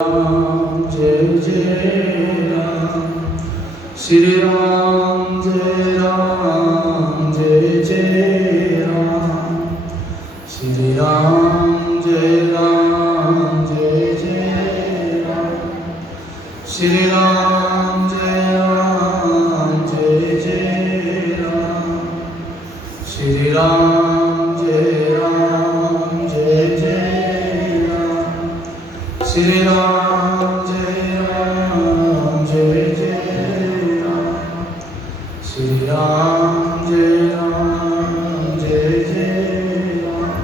राम जय जय राम श्री राम जय राम जय जय राम श्री राम जय राम जय जय राम श्री राम जय राम जय जय राम श्री राम जय राम जय जय राम श्री राम जय राम जय जय राम श्री राम जय राम जय जय राम।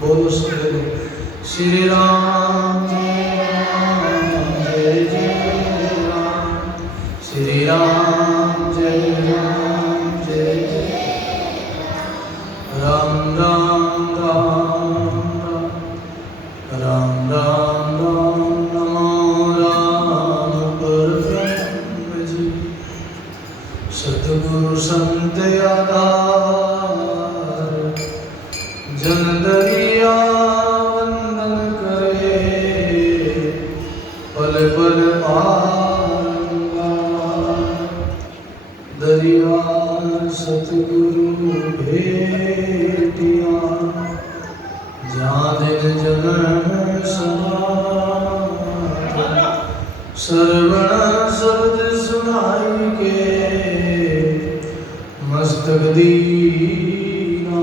बोलो श्री राम जय राम जय जय राम श्री राम जय राम जय जय राम राम राम राम राम राम राम नमो राम परब्रह्म जी। सतगुरु संत आधार जन दरिया वंदन करे पल पल बारंबार दरिया सतगुरु भेटिया जानिन जनन समात श्रवण शब्द सुनाई के मस्तक दीना।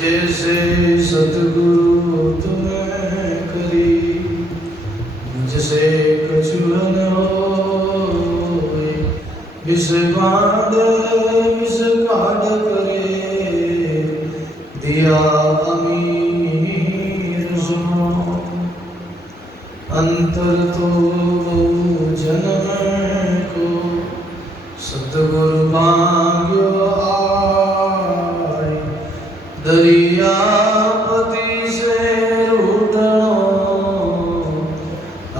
जैसे सतगुरु तुम्हें करी मुझसे कछुअन होए विष कांड करे दिया अमीर सुनो अंतर तो जन्म को सतगुरु भाग्यो आए दरियापति से रूठनो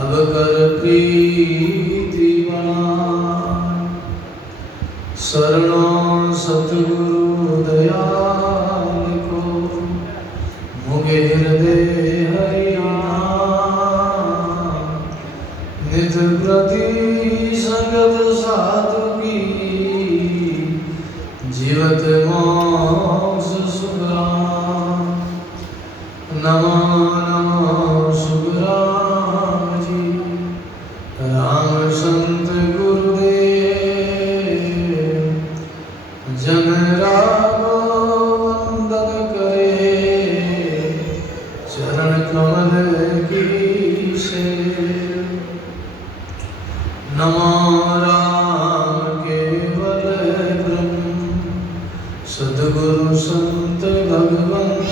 अब कर प्रीति बना शरणों सतगुरु दयाल को मुगे हृदय हरियाणा नित प्रति संगत साधु की जीवत मोक्ष सुखराम। नमो नमो सुखराम जी राम संत गुरुदेव जन राघो वंदन करे चरण कमल की सेव। नमो राम केवल ब्रह्म सद्गुरु संत भगवंत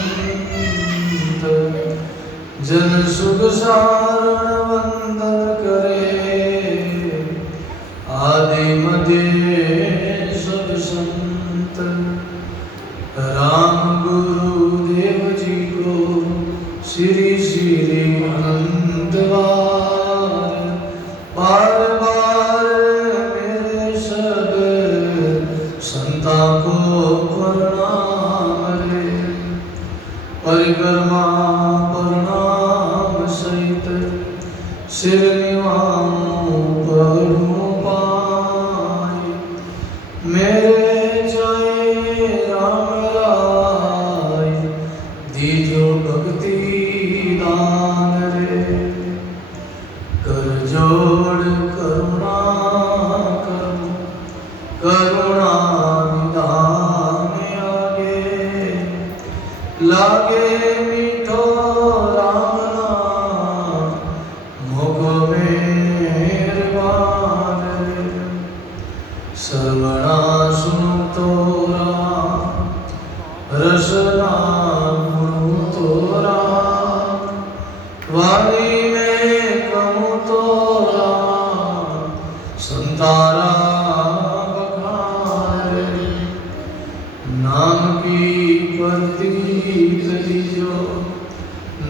जन सुख सारण वंदन करे आदि मध्य सब संत। राम गुरुदेव जी को श्री श्री अनंत बार बार मेरे सब संता को प्रणाम रे परिक्रमा प्रणाम सहित सिर निवाऊं पढ़ूं पाए मेरे जय राम राय दीजो भक्ति दान रे कर जोड़ करुणा करो करुणा निधान आगे लागे मीठो राम नाम मोगो मेहरबान रे सर्वणा सुनो तोरा रसना गुरु तोरा वाणी में कहूँ तोरा संतारा बखान रे नाम की प्रतीत लीजो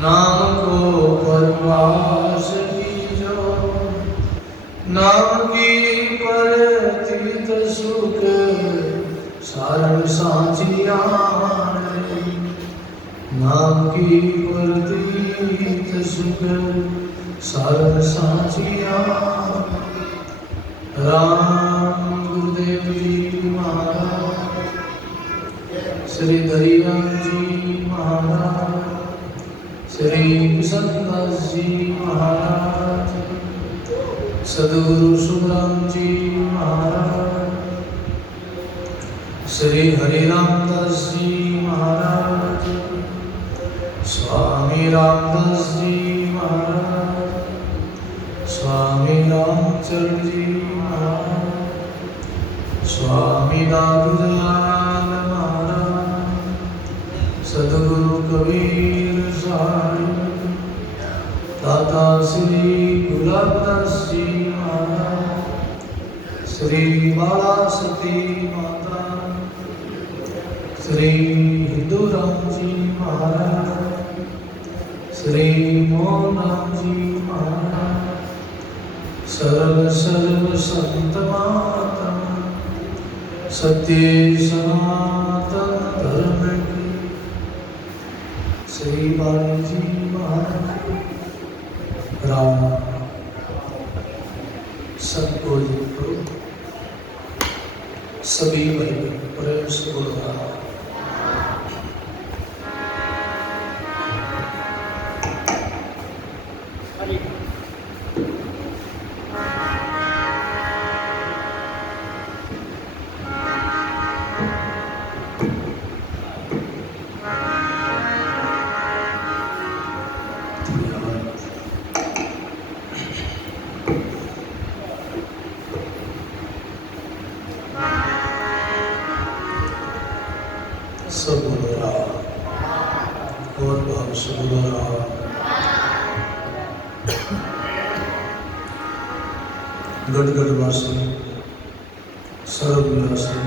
नाम को परवास कीजो नाम की प्रतीत सुख सारण साचियान नाम की प्रतीत सुख सार साचिया। राम गुरुदेव जी महाराज, श्री धरिराम जी महाराज, श्री किशनदास जी महाराज, सदगुरु सुखराम जी महाराज, श्री हरिरामदास जी महाराज, स्वामी रामदास जी महाराज, स्वामी रामचरण जी महाराज, स्वामी दादूलाल महाराज, सदगुरु कबीर साहिब, दाता श्री गुलाबदास जी महाराज, श्री बाला सती माता, श्री हिंदूराम जी महाराज, श्री मोहनराम जी महाराज, सरल सर्व संत माता, सत्य सनातन धर्म की, श्री बाली जी महाराज। राम सबको सभी भाई प्रेम से बोल रहा। सब बोल रहा और भाव से बोल रहा। गढ़गढ़वासी सर्वविलासी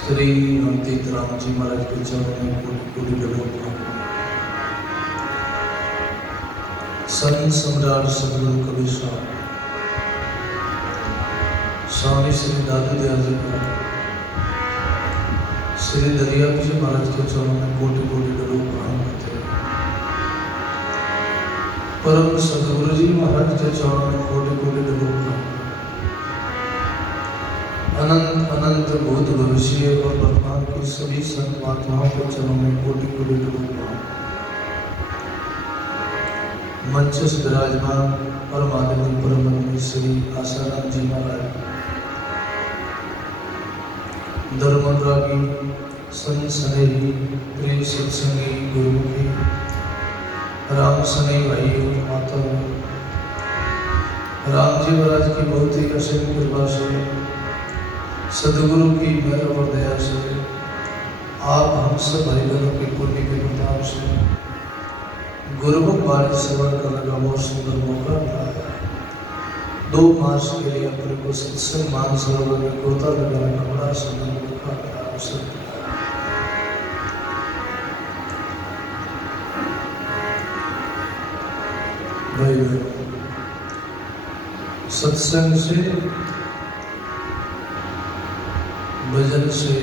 श्री अंकित राम जी महाराज के चरण में कोटि कोटि संत सम्राट सदगुरु कबीर साहब, स्वामी श्री दादू दयाल जी महाराज, श्री दरियाप जी महाराज के चरणों में कोटि कोटि लोग प्रणाम करते हैं। परम सदगुरु जी महाराज के चरणों में कोटि कोटि लोग प्रणाम। अनंत अनंत भूत भविष्य और वर्तमान की सभी संत महात्माओं के चरणों में कोटि कोटि लोग प्रणाम। मंच से विराजमान परम आदरणीय परम आदरणीय श्री आसाराम जी महाराज, धर्मरागी संत स्नेही प्रिय सत्संगी गुरुमुखी राम स्नेही भाइयों माता, राम जी महाराज की बहुत ही असीम कृपा से, सदगुरु की मेहर और दया से, आप हम सब भाई बहनों के पुण्य के प्रताप से गुरुमुख वाणी सेवन करने का बहुत सुंदर मौका मिला है। 2 मार्च के लिए अपने को सत्संग मान सरोवर में गोता लगाने का बड़ा सुंदर मौका मिला अवसर। भाई सत्संग से, भजन से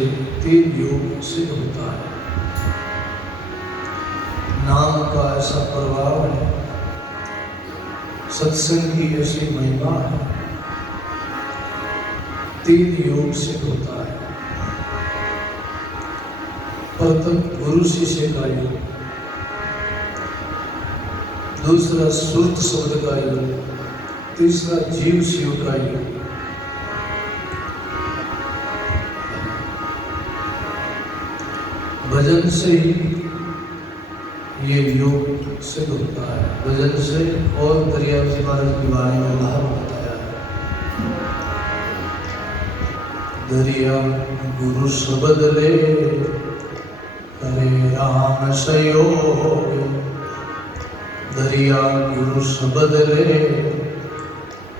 3 योग सिद्ध होता है। नाम का ऐसा प्रभाव है, सत्संग की ऐसी महिमा है, 3 योग सिद्ध होता है। प्रथम गुरु शिष्य का योग, दूसरा सुरत शब्द का योग, तीसरा जीव शिव का योग। भजन से ही ये योग सिद्ध होता है, भजन से। और दरिया जी महाराज की वाणी में लाभ बताया है। दरिया गुरु शब्द ले करे राम सहयोग, दरिया गुरु शब्द ले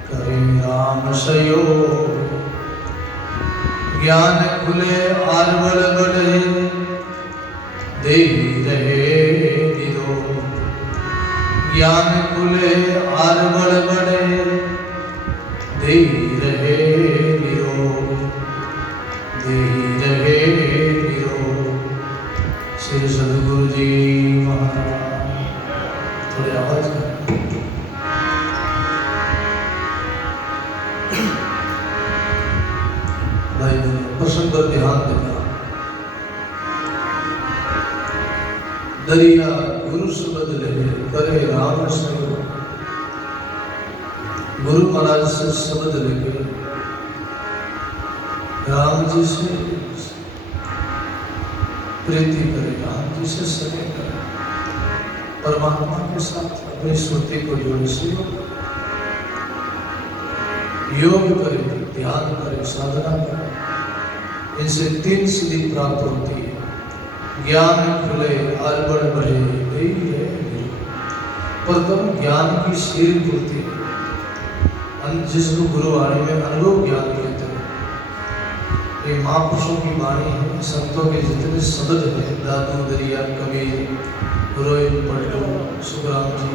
करे राम सहयोग। ज्ञान खुले आर बल बढ़े, दे रहे निरोग। ज्ञान खुले आर बल बढ़े, दे रहे निरोग, दे रहे निरोग। श्री सदगुरु जी जी महाराज। थोड़ी आवाज कर। भाई प्रसंग पर ध्यान देना। दरिया गुरु शब्द ले करे राम संग। गुरु महाराज से शब्द लेके राम जी से प्रीति करे, राम जी से स्नेह करे, परमात्मा के साथ अपनी श्रुति को जोड़े से योग करे, ध्यान करे, साधना करे। इनसे 3 सिद्धि प्राप्त होती है। ज्ञान खुले अर्पण बढ़े यही है। पर तुम ज्ञान की शील खुलती है, जिसको गुरुवाणी में अनुभव ज्ञान कहते हैं। ये महापुरुषों की वाणी है, संतों के जितने शब्द है, दादू दरिया कबीर रोहित पलटू सुखराम जी,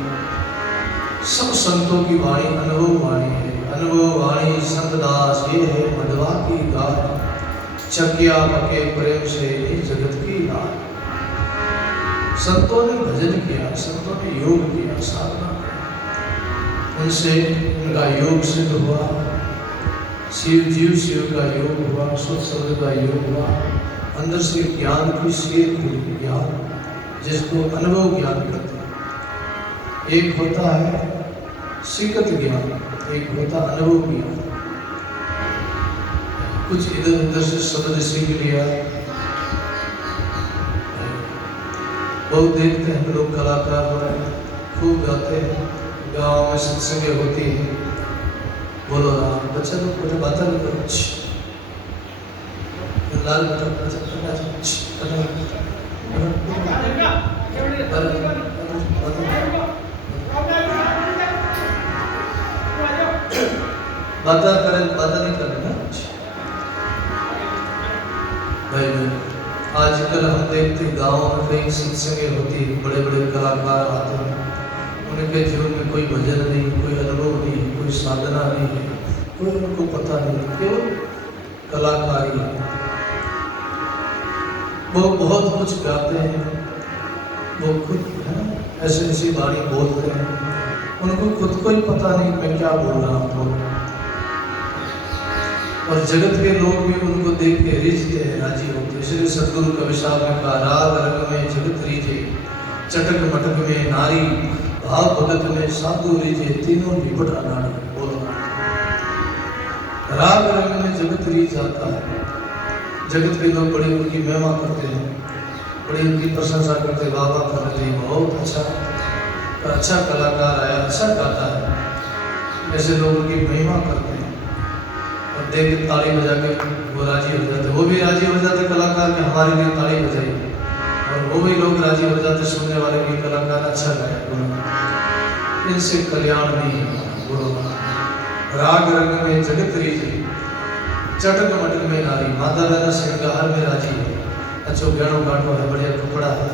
सब संतों की वाणी अनुभव वाणी है। अनुभव वाणी संत दास ये है मधवा की गाय, चकिया पके प्रेम से ये जगत की लाल। संतों ने भजन किया, संतों ने योग किया, साधना किया, उनसे उनका योग सिद्ध हुआ। जीव शिव का योग हुआ, सत्संग का योग हुआ। अंदर से ज्ञान की शील खुली, ज्ञान जिसको अनुभव ज्ञान कहते हैं। एक होता है सिकत ज्ञान, एक होता अनुभव ज्ञान। कुछ इधर उधर से शब्द सीख लिया। बहुत देखते हैं लोग कलाकार हो रहे हैं, खूब गाते हैं, गाँव में सत्संग होती है, बोलो राम बच्चा लोग बेटा बाता नहीं करो, लाल बेटा बाता करें, बाता नहीं करें ना। भाई आजकल हम देखते गाँव में कई सत्संग होती है, बड़े बड़े कलाकार आते हैं, उनके जीवन में कोई भजन नहीं, कोई अनुभव नहीं, कोई साधना नहीं है, कोई उनको पता नहीं, केवल कलाकारी है। वो बहुत कुछ गाते हैं, वो खुद है ऐसे ऐसी वाणी बोलते हैं, उनको खुद को ही पता नहीं मैं क्या बोल रहा हूँ। और जगत के लोग भी उनको देख के रिझते हैं, राजी होते हैं। इसलिए सदगुरु कवि साहब ने कहा, राग रंग में जगत रीझे, चटक मटक में नारी, भाव भगत में साधु रीझे, तीनों निपट अनाड़ी। बोलो राग रंग में जगत रीझ जाता है। जगत के लोग बड़े उनकी महिमा करते हैं, बड़ी उनकी प्रशंसा करते, वाह वाह करते हैं, बहुत अच्छा कलाकार आया, अच्छा गाता है, ऐसे लोग उनकी महिमा करते हैं। और देख के ताली बजा के वो राजी हो जाते, वो भी राजी हो जाते कलाकार के हमारे लिए ताली बजाई, और वो भी लोग राजी हो जाते सुनने वाले की कलाकार अच्छा गाया। इनसे कल्याण नहीं है। बोलो राग रंग में जगत रीझे, चटक मटक में नारी, माता बहना श्रृंगार में राजी है। अच्छो गहणों काटो है, बढ़िया कपड़ा है,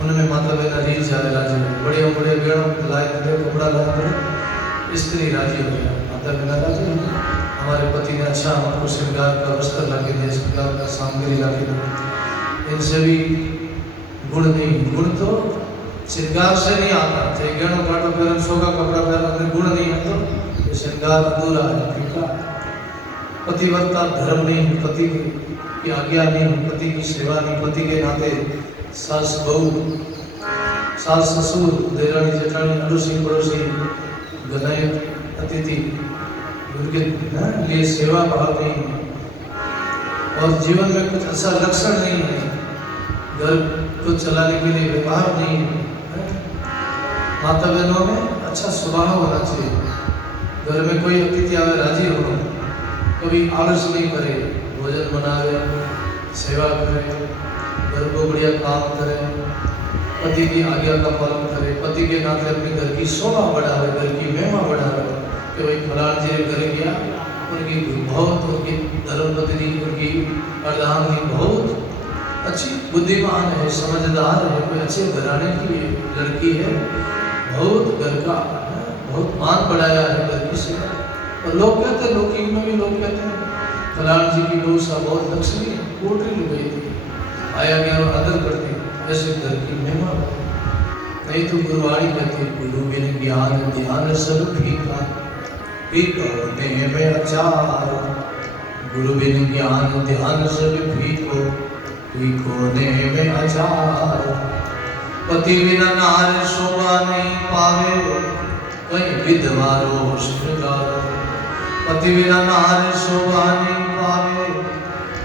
उनमें माता बहना रीझ जाए राजी है। बढ़िया बढ़िया गहणों लाए कपड़ा लाए, स्त्री राजी हो गया, माता बहना राजी है। हमारे पति ने अच्छा हमको श्रृंगार का वस्त्र ला के दिया, श्रृंगार का सामग्री ला के दिया। इनसे भी गुण नहीं, गुण तो श्रृंगार से नहीं आता। चाहे गहणों काटो पहन, शोभा कपड़ा पहन, गुण नहीं है तो श्रृंगार अधूरा है, फीका। पतिव्रता धर्म नहीं, पति की आज्ञा नहीं, पति की सेवा नहीं, पति के नाते सास बहू, सास ससुर, देरानी जेठानी, अड़ोसी पड़ोसी, गनाई अतिथि, उनके लिए सेवा भाव नहीं, और जीवन में कुछ अच्छा लक्षण नहीं है, घर को चलाने के लिए व्यवहार नहीं है। माता बहनों में अच्छा स्वभाव होना चाहिए। घर में कोई अतिथि आवे राजी हो, कभी आलस नहीं करे, भोजन बनावे, सेवा करे, घर को बढ़िया काम करे, पति की आज्ञा का पालन करे, पति के नाते अपने घर की शोभा बढ़ावे, घर की महिमा बढ़ावे। कि भाई फलान जी घर गया, उनकी बहुत, उनकी धर्मपत्नी, उनकी अर्धांगिनी बहुत अच्छी बुद्धिमान है, समझदार है, कोई अच्छे घराने की लड़की है, बहुत घर का बहुत मान बढ़ाया है घर की सेवा। और लोग कहते हैं, लौकिक में भी लोग कहते हैं फलान जी की बहू सा बहुत लक्ष्मी है, कोटरी लुगाई थी, आया गया और आदर करती, ऐसे घर की महिमा। नहीं तो गुरुवाणी कहती गुरु बिन ज्ञान ध्यान सब फीका, फीका होने में अचार। गुरु बिन ज्ञान ध्यान सब फीको, फीको होने में अचार। पति बिना नार शोभा नहीं पावे, कहीं विधवा रो श्रृंगार। पति बिना नार शोभा नहीं पावे,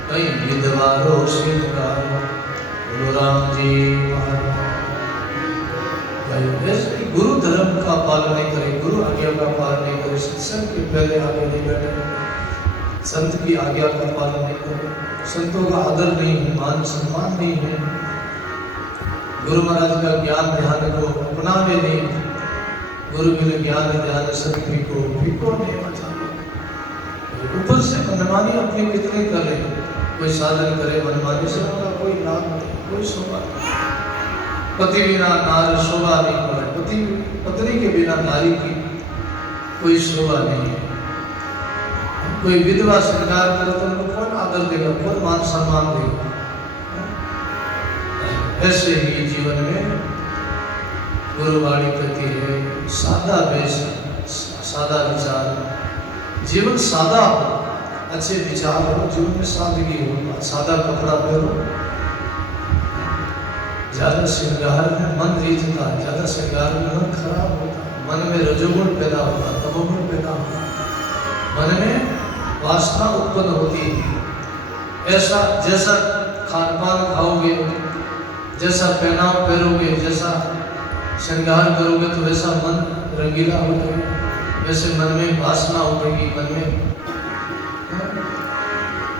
कहीं विधवा रो श्रृंगार। बोलो राम जी महाराज। गुरु धर्म का पालन नहीं करे, गुरु आज्ञा का पालन नहीं करे, सत्संग के पहले आगे नहीं बैठे, संत की आज्ञा का पालन नहीं करे, संतों का आदर नहीं है, मान सम्मान नहीं है, गुरु महाराज का ज्ञान ध्यान को अपनावे नहीं। गुरु बिन ज्ञान ध्यान सब फीको, फीको नहीं बचावे। ऊपर से मनमानी अपनी कितने करे, कोई साधन करे मनमानी से उनका कोई लाभ नहीं, कोई शोभा नहीं। पति बिना नार शोभा नहीं पाए, पति पत्नी के बिना नारी की कोई शोभा नहीं है। कोई विधवा श्रृंगार करे तो उनको कौन आदर देगा, कौन मान सम्मान देगा। ऐसे ही जीवन में गुरुवाणी कहती है सादा वेश, सादा विचार। जीवन सादा हो, अच्छे विचार हो, जीवन में सादगी हो, सादा कपड़ा पहनो। ज्यादा श्रृंगार में मन रीझता है, ज्यादा श्रृंगार में मन खराब होता है, मन में रजोगुण पैदा होता है, तमोगुण पैदा होता है, मन में वासना उत्पन्न होती है। ऐसा जैसा खान पान खाओगे, जैसा पहनाव पहनोगे, जैसा श्रृंगार करोगे तो वैसा मन रंगीला हो जाएगा, वैसे मन में वासना उठेगी,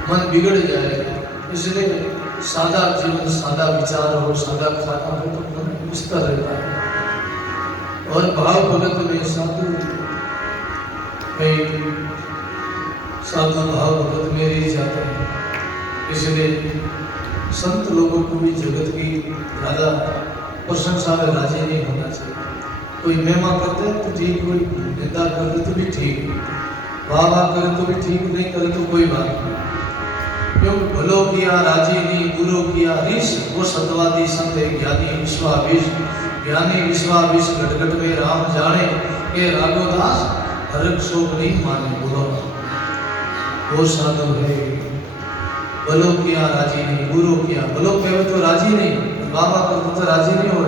मन बिगड़ जाएगा। इसलिए सादा जीवन, सादा विचार हो, सादा खाना हो तो मन पुष्ट रहता है। और भाव भगत में साधु, कई साधु भाव भगत में रह जाते हैं। इसलिए संत लोगों को भी जगत की ज्यादा प्रशंसा में राजी नहीं होना चाहिए। कोई महिमा करते तो ठीक, कोई निंदा करते तो भी ठीक, वाह वाह करे तो भी ठीक, नहीं करे तो कोई बात नहीं। क्यों भलो किया राजी नहीं, गुरु किया ऋष, वो सतवादी संत है ज्ञानी विश्वाविश। ज्ञानी विश्वाविश घट घट में राम जाने, के राघोदास हरक शोक नहीं माने। बोलो वो साधु है। भलो किया राजी नहीं, गुरु किया, भलो कहे तो राजी नहीं, बाबा करते तो राजी नहीं हो,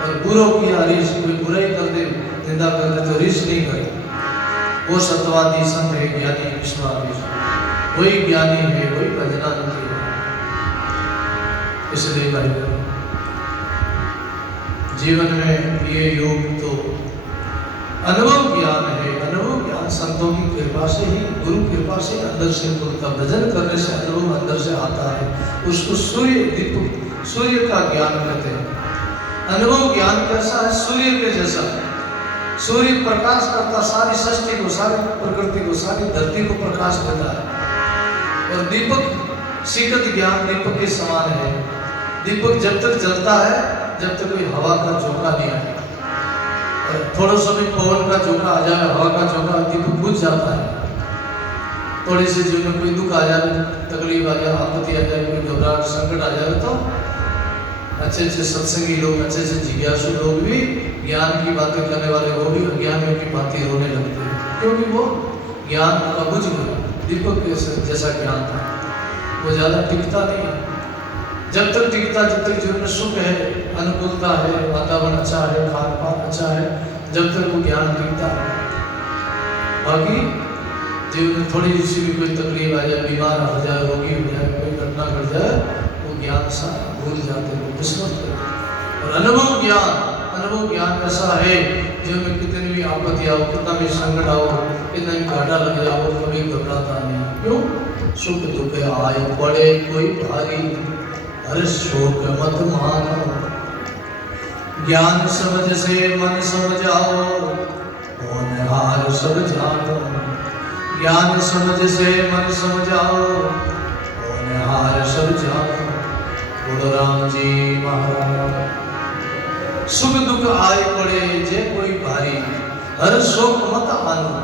और गुरु किया ऋष, कोई बुराई कर दे, निंदा कर दे तो ऋष नहीं करे। वो सतवादी संत है ज्ञानी विश्वाविश, वही ज्ञानी है, वही भजनानंदी है। इसलिए भाई जीवन में ये योग तो अनुभव ज्ञान है। अनुभव ज्ञान संतों की कृपा से ही, गुरु कृपा से अंदर से उनका भजन करने से अनुभव अंदर से आता है। उसको सूर्य दीप, सूर्य का ज्ञान कहते हैं। अनुभव ज्ञान कैसा है? सूर्य के जैसा। सूर्य प्रकाश करता सारी सृष्टि को, सारी प्रकृति को, सारी धरती को प्रकाश देता है। और दीपक शीतल ज्ञान दीपक के समान है। दीपक जब तक जलता है जब तक कोई हवा का झोंका नहीं आए, और थोड़ा समय पवन का झोंका आ जाए, हवा का झोंका, दीपक बुझ जाता है। थोड़ी सी जीवन में कोई दुख आ जाए, तकलीफ आ जाए, आपत्ति आ जाए, कोई घबराहट संकट आ जाए तो अच्छे अच्छे सत्संगी लोग, अच्छे अच्छे जिज्ञासु लोग भी, ज्ञान की बातें करने वाले वो भी अज्ञानियों की बातें रोने लगते हैं, क्योंकि वो ज्ञान का बुझ गया। दीपक जैसा ज्ञान था वो ज़्यादा टिकता नहीं है। जब तक टिकता, जब तक जीवन में सुख है, अनुकूलता है, वातावरण अच्छा है, खान पान अच्छा है, जब तक वो ज्ञान टिकता है। बाकी जीवन में थोड़ी सी भी कोई तकलीफ आ जाए, बीमार हो जाए, रोगी हो जाए, कोई घटना घट जाए, वो ज्ञान सा भूल जाते हैं, विस्मृत करते हैं। और अनुभव ज्ञान ऐसा है जीवन में कितनी भी आपत्ति आओ, कितना भी संकट आओ, कितना भी घाटा लग जाओ, कभी घबराता नहीं। क्यों? सुख दुख आए पड़े कोई भारी, हर शोक मत मानो। ज्ञान समझ से मन समझाओ, होनहार सब जानो। ज्ञान समझ से मन समझाओ, होनहार सब जानो। बोलो राम जी महाराज। सुख दुख आए पड़े जे कोई भारी, हर शोक मत आनो।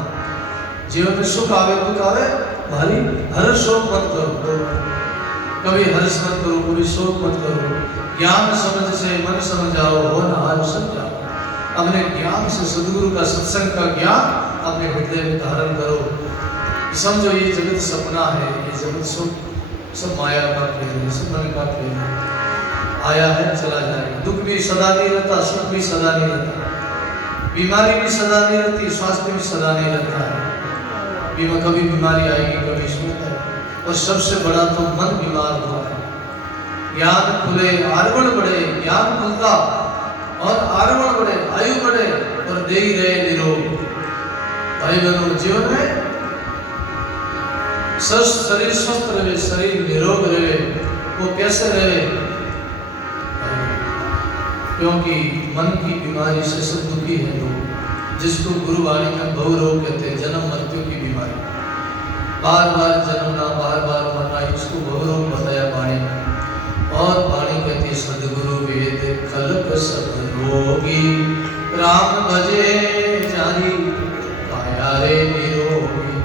जीवन में सुख आवे दुख आवे भारी, हर शोक मत करो। कभी हर्ष मत करो, कभी शोक मत करो, ज्ञान समझ से मन समझाओ हो न हाल समझाओ। अपने ज्ञान से सदगुरु का सत्संग का ज्ञान अपने हृदय में धारण करो। समझो ये जगत सपना है, ये जगत सब माया का खेल है, सब मन का खेल है। आया है चला जाएगा। दुख भी सदा नहीं रहता, सुख भी सदा नहीं रहता, बीमारी भी सदा नहीं रहती, स्वास्थ्य भी सदा नहीं रहता है। कभी बीमारी आएगी, कभी सुख है। और सबसे बड़ा तो मन बीमार हुआ है। ज्ञान खुले आर्वण बढ़े, ज्ञान खुलता और आर्वण बढ़े, आयु बढ़े और दे ही रहे निरोग। भाई बहनों, जीवन में शरीर स्वस्थ रहे, शरीर निरोग रहे, वो कैसे रहे? क्योंकि मन की बीमारी से सब दुखी है लोग, जिसको गुरुवाणी में बहु रोग कहते हैं, जन्म मृत्यु की बीमारी। बार बार जन्मना, बार बार मरना, इसको बहु रोग बताया वाणी में। और वाणी कहती है सदगुरु वेद खलक सब रोगी, राम भजे जानी काया रे निरोगी।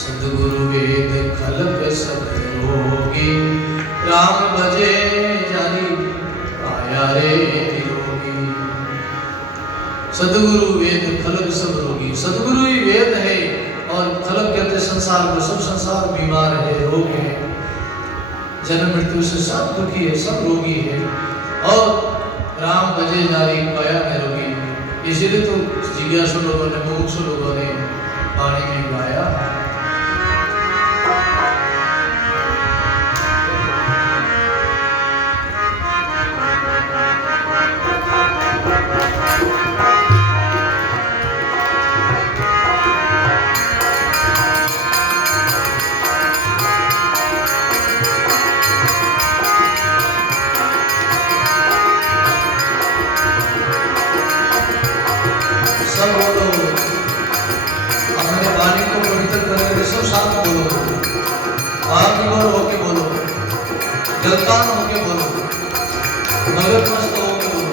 सदगुरु वेद खलक सब रोगी, राम भजे जानी काया रे निरोगी। सदगुरु वेद खलक सब रोगी, सदगुरु ही वेद है और खलक कहते संसार को, सब संसार बीमार है, रोग है, जन्म मृत्यु से सब दुखी है, सब रोगी है। और राम भजे जारी काया निरोगी। इसीलिए तो जिज्ञासु लोगों ने, मुमुक्षु लोगों ने वाणी में गाया। सब बोलो, अपने वाणी को पवित्र करने के सब साथ बोलो, आत्मनिर्भर होके बोलो, जलपान होके बोलो, मगन मस्त होके बोलो।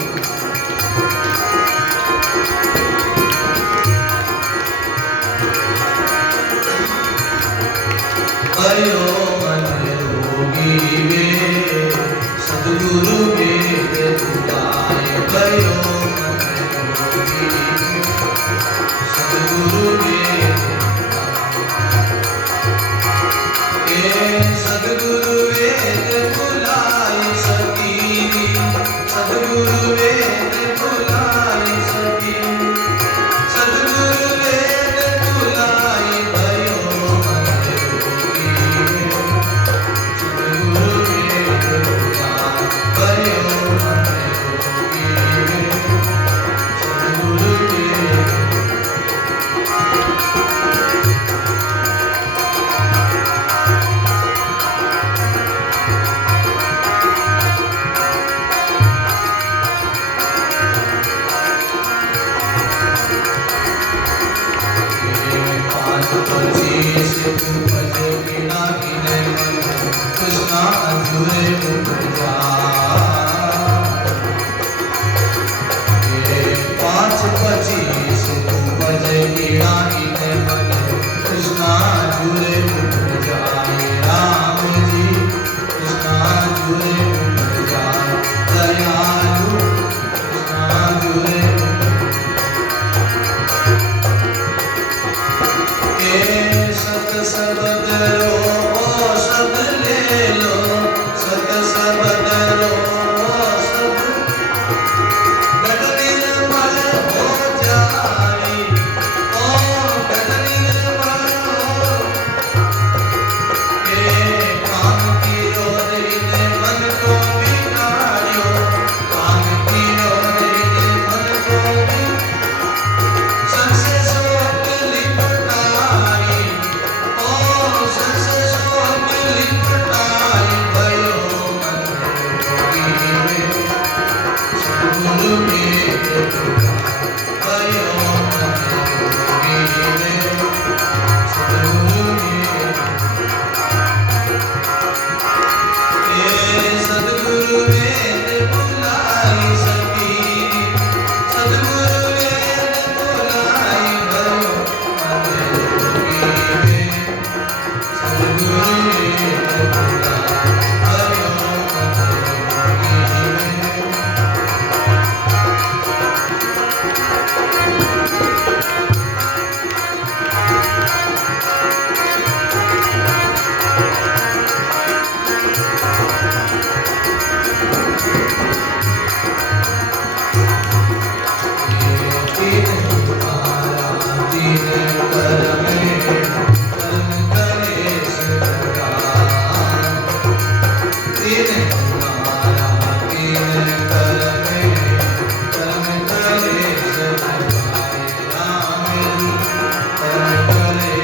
भयो मन रोगी वे सदगुरु वेद तुलाए, भयो सदगुरु वेद बुलाए सकी, सदगुरु वेद बुलाए सकी, सदगुरु वेद बुलाए भयो मन रोगी, सदगुरु वेद बुलाए भयो मन रोगी, सदगुरु वेद। कृष्णा अधूरे मुख जा, 5:25 तू बजे गिरा गिने मन, कृष्णा अधूरे मुख जाए, राम जी कृष्णा अधूरे मुख जाए, दयालु कृष्णा अधूरे सत सब करो, सब ले लो, सत सब करो। तीन तुम्हारा तीन कर में कर्म करे सरकार। तीन तुम्हारा तीन कर में कर्म करे सरकार। राम जी कर्म करे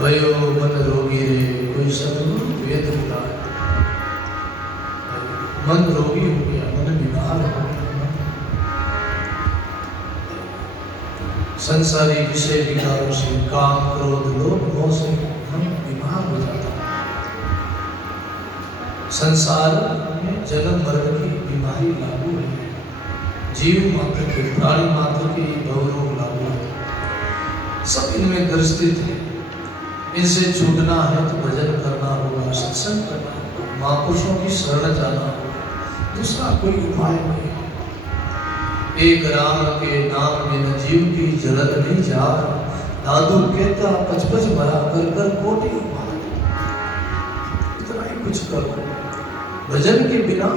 भयो मन रोगी रे कोई सतगुरु वेद बुलाए। मन रोगी हो गया, मन बीमार हो गया, संसारी विषय विकारों से, काम क्रोध लोभ मोह से मन बीमार हो जाता है। संसार में जन्म मरण की बीमारी लागू है। जीव मात्र के, प्राणी मात्र के भवरोग लागू है। सब इनमें ग्रसित है। इनसे छूटना है तो भजन करना होगा, सत्संग करना होगा, महापुरुषों की शरण जाना होगा, दूसरा कोई उपाय नहीं। एक राम के नाम बिन जीव की जलन नहीं जा, दादू कहता पचपच मरा कर कर कोटि उपाय। इतना ही कुछ करो, भजन के बिना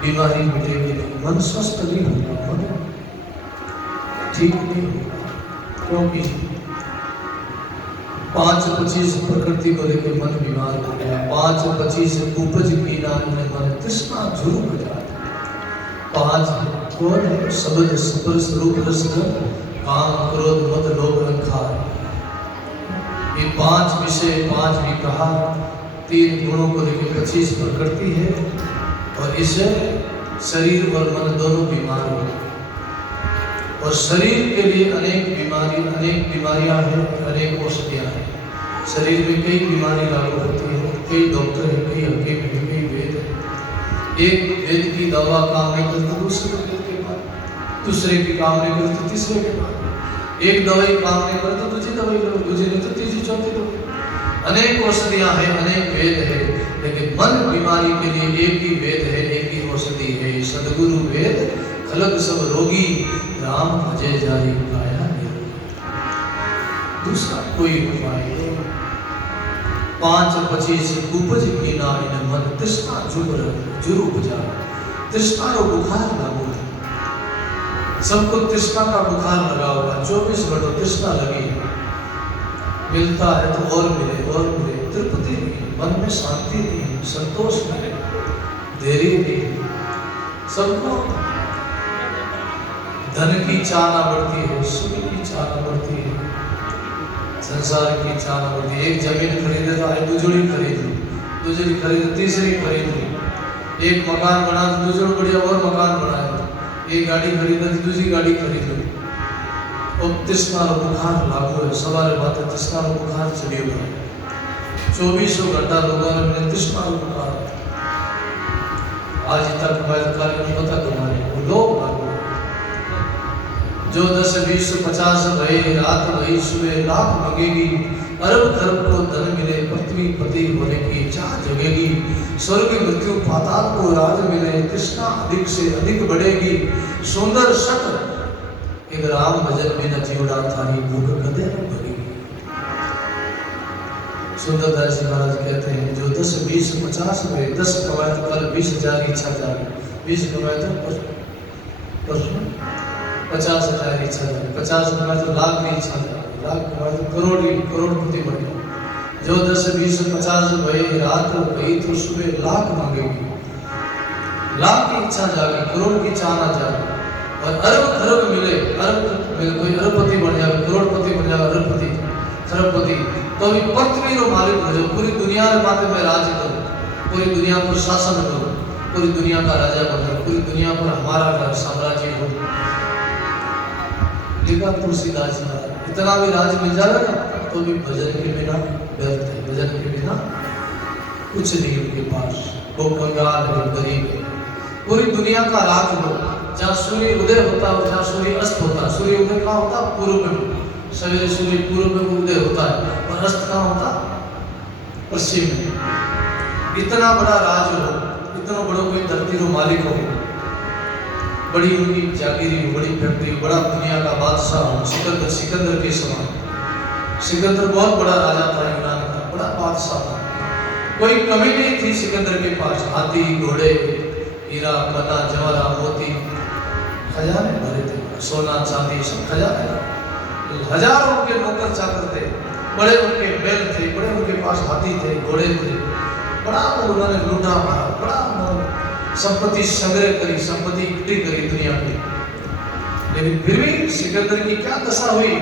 बीमारी मिटेगी नहीं, मन स्वस्थ नहीं होगा, मन ठीक नहीं होगा। क्योंकि 5-25 प्रकृति को लेकर मन बीमार हो गया, 5-25 उपज की नाम में मन तृष्णा झूम जाता। 5 कौन है? शब्द स्पर्श रूप रस काम क्रोध मद लोभ अहंकार। ये 5 विषय, 5 भी कहा, 3 गुणों को लेकर 25 प्रकृति है, और इससे शरीर और मन दोनों बीमार हो। और शरीर के लिए अनेक बीमारियां हैं, अनेक औषधियां हैं। शरीर में कई बीमारी लागू होती है, कई डॉक्टर हैं, कई हकीम हैं, कई वेद हैं। एक वेद की दवा काम नहीं करती दूसरे वेद के बाद, दूसरे की काम नहीं करती तीसरे के बाद, एक दवाई काम नहीं करती दूसरी दवाई लो, दूसरी नहीं तो तीसरी चौथी दो। अनेक औषधियां हैं, अनेक वेद है, लेकिन मन बीमारी के लिए एक ही वेद है, एक ही औषधि है, सदगुरु वेद खलक सब रोगी, राम भजे जारी काया निरोगी। दूसरा कोई उपाय नहीं। 5-25 उपज की नाइन मन तृष्णा जुर उपजा। तृष्णा और बुखार लागू है, सबको तृष्णा का बुखार लगा हुआ, 24 घंटों तृष्णा लगी है। मिलता है तो और मिले और मिले, तृप्ति नहीं, मन में शांति नहीं, संतोष नहीं, धैर्य नहीं। सबको धन की चाहना बढ़ती है, सुख की चाहना बढ़ती है, संसार की चाहना बढ़ती है। एक जमीन खरीदे तो आज दूसरी खरीद ली, दूसरी खरीदे तीसरी खरीद ली, एक मकान बना तो दूसरा बढ़िया और मकान बनाया, एक गाड़ी खरीदे तो दूसरी गाड़ी खरीद ली। और तृष्णा और बुखार लागू है, सवाल बात है, तृष्णा और बुखार चली हुआ है। 24 घंटा लोगों ने तृष्णा और बुखार, आज तक नहीं पता तुम्हारे लोग लागू। जो 10, 20, 50 भय रात भई सुबह लाख मांगेगी, अरब खरब को धन मिले, पृथ्वी पति होने की चाह जगेगी, स्वर्ग मृत्यु पाताल को राज मिले, तृष्णा अधिक से अधिक बढ़ेगी, सुंदर सट एक राम भजन बिना जीवड़ा थारी भूख कदे न भरेगी। सुंदरदास जी महाराज कहते हैं, जो 10, 20, 50 भय 10 कमाए तो कल 20,000 की इच्छा जागे, 20 कमाए तो परसों 50,000 इच्छा जाए, 50 कमाए तो लाख की इच्छा जाए, लाख कमाए तो करोड़पति बन जाए। जो 10, 20, 50 भई रात भई तो सुबह लाख मांगेगी, लाख की इच्छा जागे, करोड़ की चाहना जागे, और अरब खरब मिले, कोई अरबपति बन जाए, करोड़पति बन जाए, अरबपति खरबपति, तो भी पृथ्वी रो मालिक हो जाओ, पूरी दुनिया के माथे में राज करो, पूरी दुनिया पर शासन करो, पूरी दुनिया का राजा बनो, पूरी दुनिया पर हमारा साम्राज्य हो। लिखा तुलसीदास महाराज, इतना भी राज मिल जाएगा ना तो भी भजन के बिना व्यर्थ है, भजन के बिना कुछ नहीं उनके पास। वो कंगाल है, गरीब है, पूरी दुनिया का राज हो, जहाँ सूर्य उदय होता है, जहाँ सूर्य अस्त होता है। सूर्य उदय कहाँ होता है? पूर्व में, सवेरे सूर्य पूर्व में उदय होता है, और अस्त कहाँ होता? पश्चिम में। इतना बड़ा राज हो, इतना बड़ा कोई धरती रो मालिक हो, बड़ी उनकी जागीरी, बड़ी फैक्ट्री, बड़ा दुनिया का बादशाह हो, सिकंदर के समान। सिकंदर बहुत बड़ा राजा था, यूनान का बड़ा बादशाह था, कोई कमी नहीं थी सिकंदर के पास। हाथी, घोड़े, हीरा, बना, जवाहरात, मोती, खजाने भरे थे, सोना चांदी सब खजाने। हजारों उनके नौकर चाकर थे, बड़े उनके बैल थे, बड़े उनके पास हाथी थे, घोड़े थे, बड़ा उन्होंने लूटा मारा, बड़ा संपत्ति संग्रह करी, संपत्ति इकट्ठी करी दुनिया की। लेकिन फिर भी सिकंदर की क्या दशा हुई?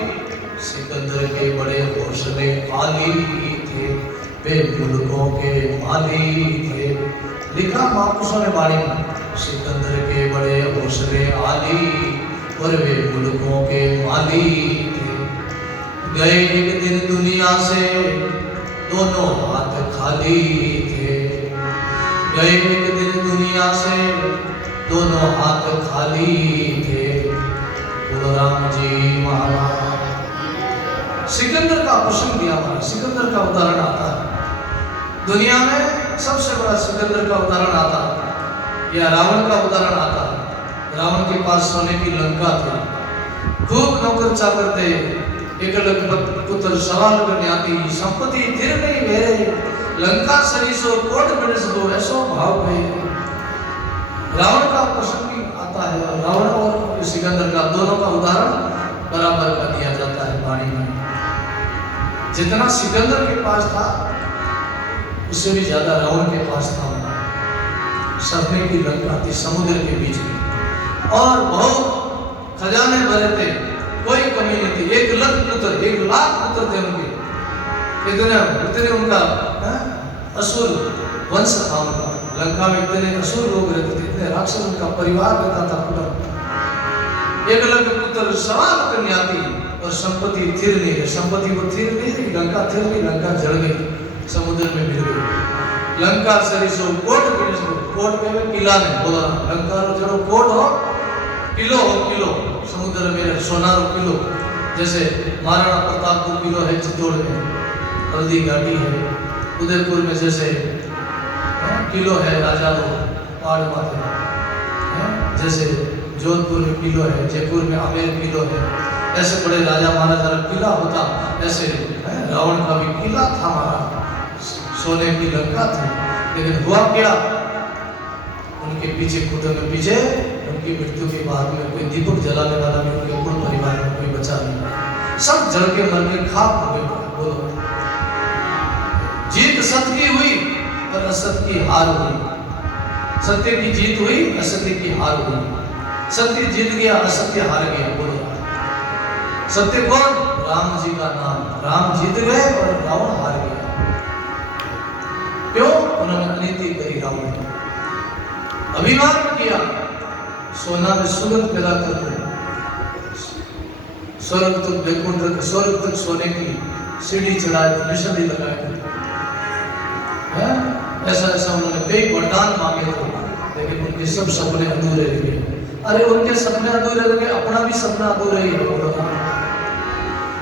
सिकंदर के बड़े हौसले खाली थे, वे मुल्कों के मालिक थे। लिखा महापुरुषों ने बाणी में, सिकंदर के बड़े हौसले आली और वे मुल्कों के मालिक थे। गए एक दिन दुनिया से दोनों हाथ खाली थे, गए एक दिन दुनिया से दोनों हाथ खाली थे। बोलो राम जी महाराज। सिकंदर का प्रसंग दिया हमारा, सिकंदर का उदाहरण आता है दुनिया में सबसे बड़ा, सिकंदर का उदाहरण आता है या रावण का उदाहरण आता है। रावण के पास सोने की लंका थी, खूब नौकर चाकर थे, एक पुत्र सवाल न्याती, संपत्ति थिर नहीं मेरे, लंका सरीसो कोट मिनस दो, ऐसो भाव में रावण का प्रसंग आता है। रावण और सिकंदर का दोनों का उदाहरण बराबर का दिया जाता है वाणी में। जितना सिकंदर के पास था उससे भी ज्यादा रावण के पास था। सपने की लंका थी समुद्र के बीच में और बहुत खजाने भरे थे, कोई कमी नहीं थी। 1 लाख पुत्र, 1 लाख पुत्र थे उनके, इतने उनका असुर वंश था उनका। लंका में इतने असुर लोग रहते थे, इतने राक्षस उनका परिवार रहता था पूरा। 1 लाख पुत्र, सवाल कन्या थी और संपत्ति थिर नहीं है। संपत्ति वो थिर नहीं रही, लंका थिर गई, लंका जल गई, समुद्र में मिल गई। लंका सरिसो कोट मिल, कोट में किला ने बोला लंका रो जड़ो कोट हो, किलो हो, किलो समुद्र में सोना रो किलो। जैसे महाराणा प्रताप को किलो है चित्तौड़ में, हल्दी घाटी है, उदयपुर में जैसे किलो है राजा लो पहाड़ माथे, जैसे जोधपुर में किलो है, जयपुर में आमेर किलो है। ऐसे बड़े राजा महाराजा का किला होता, ऐसे रावण का भी किला था हमारा, सोने की लंका थी। लेकिन हुआ क्या, उनके पीछे खुद में पीछे उनकी मृत्यु के बाद में कोई दीपक जलाने वाला भी उनके कुल परिवार में कोई बचा नहीं, सब जल के मर के खाक हो गए। बोलो जीत सत्य की हुई और असत्य की हार हुई। सत्य की जीत हुई, असत्य की हार हुई। सत्य जीत गया, असत्य हार गया। बोलो सत्य कौन? राम जी का नाम। राम जीत गए और रावण हार गया। क्यों? उन्होंने अनीति करी, रावण ने अभिमान किया, सोना में सुगंध पैदा करके स्वर्ग तक वैकुंठ, स्वर्ग तक सोने की सीढ़ी चढ़ाए, निशानी लगाए। ऐसा ऐसा उन्होंने कई वरदान मांगे थे, लेकिन उनके सब सपने अधूरे रहे। अरे उनके सपने अधूरे रहे, अपना भी सपना अधूरा ही है।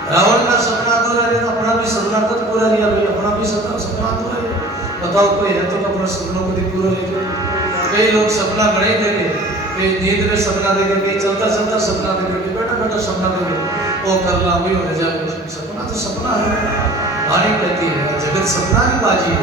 रावण का सपना अधूरा है तो अपना भी सपना कब पूरा लिया भाई, अपना भी सपना अधूरा है। बताओ कोई है तो अपना सपनों को भी पूरा लेके। कई लोग सपना बड़े देंगे, कई नींद में सपना देंगे, कई चलता चलता सपना देंगे, बैठा बैठा सपना देंगे, वो करना वही हो जाए। सपना तो सपना है, वाणी कहती है जगत सपना की बाजी है।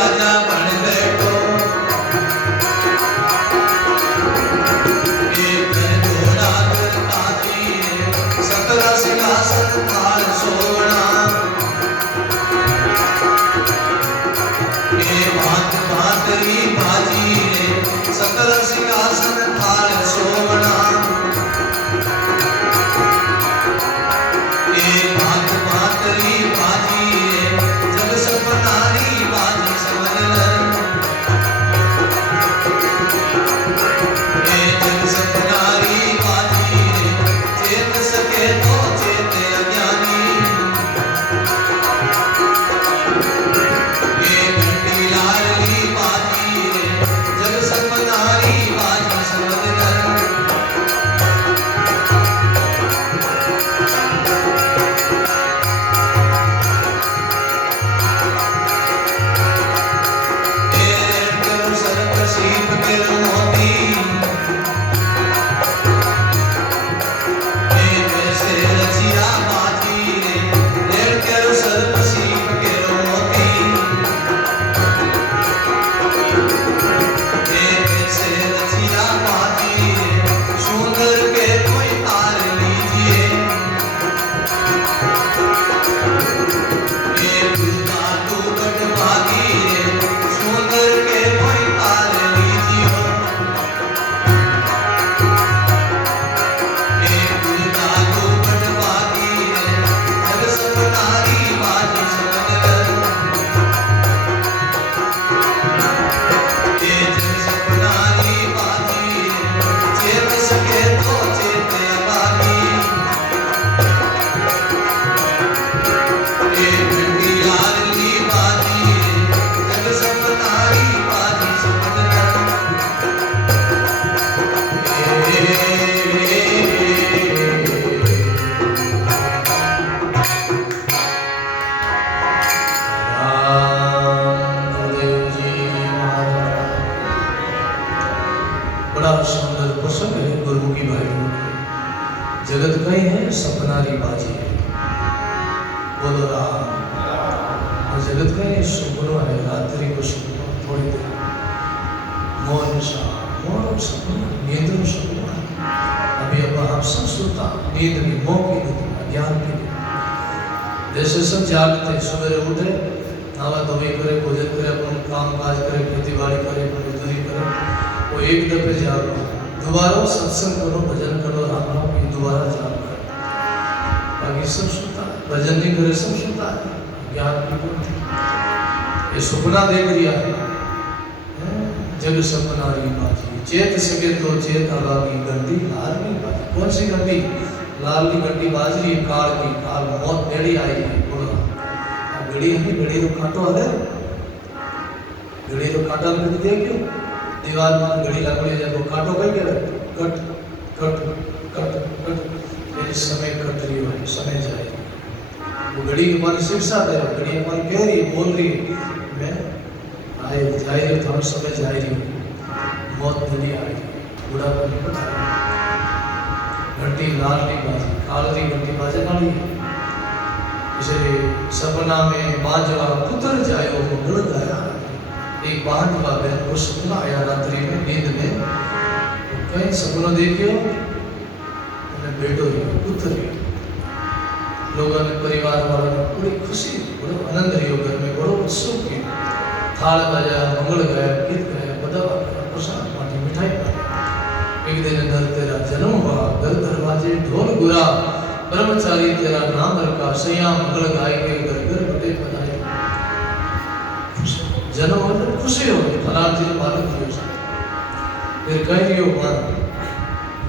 राजा बन बैठो, एक घर घोड़ा करता जी रे, सकल सिंहासन थाल सोना, भात भातरी बाजी रे, सकल सिंहासन थाल सोना, भात भातरी बाजी रे, जग सपनारी बाजी समझ, जग सपनारी बाजी रे, चेत सके तो चेत अज्ञानी, जगत कई है सपनारी बाजी, बोलो राम। और जगत का ये सपना है, रात्रि को सपना, थोड़ी देर मौन सा, मौन सपना, नींद में सपना। अभी अब हम सब सोता नींद की, मोह की नींद, ज्ञान की नींद। जैसे सब जागते, सवेरे उठे, नहा धोई करे, भोजन करे, अपन काम काज करे, खेती बाड़ी करे, मजदूरी करे, वो एक दफे जागो, दोबारा सत्संग करो, भजन करो, राम राम की दोबारा जाग करो। बाकी सब सुनता है, भजन नहीं करे सब सुनता है, ज्ञान की बुद्धि। ये सपना देख लिया है, जग सपनारी बाजी, चेत सके तो चेत आगामी, गंदी लाल की बाजी। कौन सी गंदी? लाल की गंदी बाज रही, काल की, काल मौत बेड़ी आई है। बोलो घड़ी है, घड़ी तो कांटो हले, घड़ी तो कांटा में देखियो, दीवार में घड़ी लागू जब वो कांटो कहीं के कट कट कट कट, ये समय कट रही है, समय जाए। वो घड़ी हमारी शिक्षा दे, घड़ी हमारी कह रही, बोल रही, मैं आए जाए रही, थोड़ा समय जा रही, मौत नहीं आ रही, बुढ़ापा नहीं पता। घंटी लाल की बाजी, काली घंटी बाजे काली है। इसलिए सपना में बाजवा पुत्र जायो मंगल गाया। एक बांधवा बहन को सपना आया रात्रि में, नींद में कहीं सपना देखियो, बेटो पुत्र, लोगों ने परिवार वालों ने बड़ी खुशी, बड़ो आनंद रही, घर में बड़ो उत्सुक की, थाल गाया, मंगल गाया, गीत गाया, बधावा गाया, प्रसाद बांटी, मिठाई बांटी। एक दिन नर तेरा जन्म हुआ, घर दरवाजे ढोल गुरा, ब्रह्मचारी तेरा नाम रखा, सैया मंगल गाय के घर घर बटे बनाए। जन्म हो तो खुशी हो, फलान जी मालूम दियो। फिर कह रही हो मान,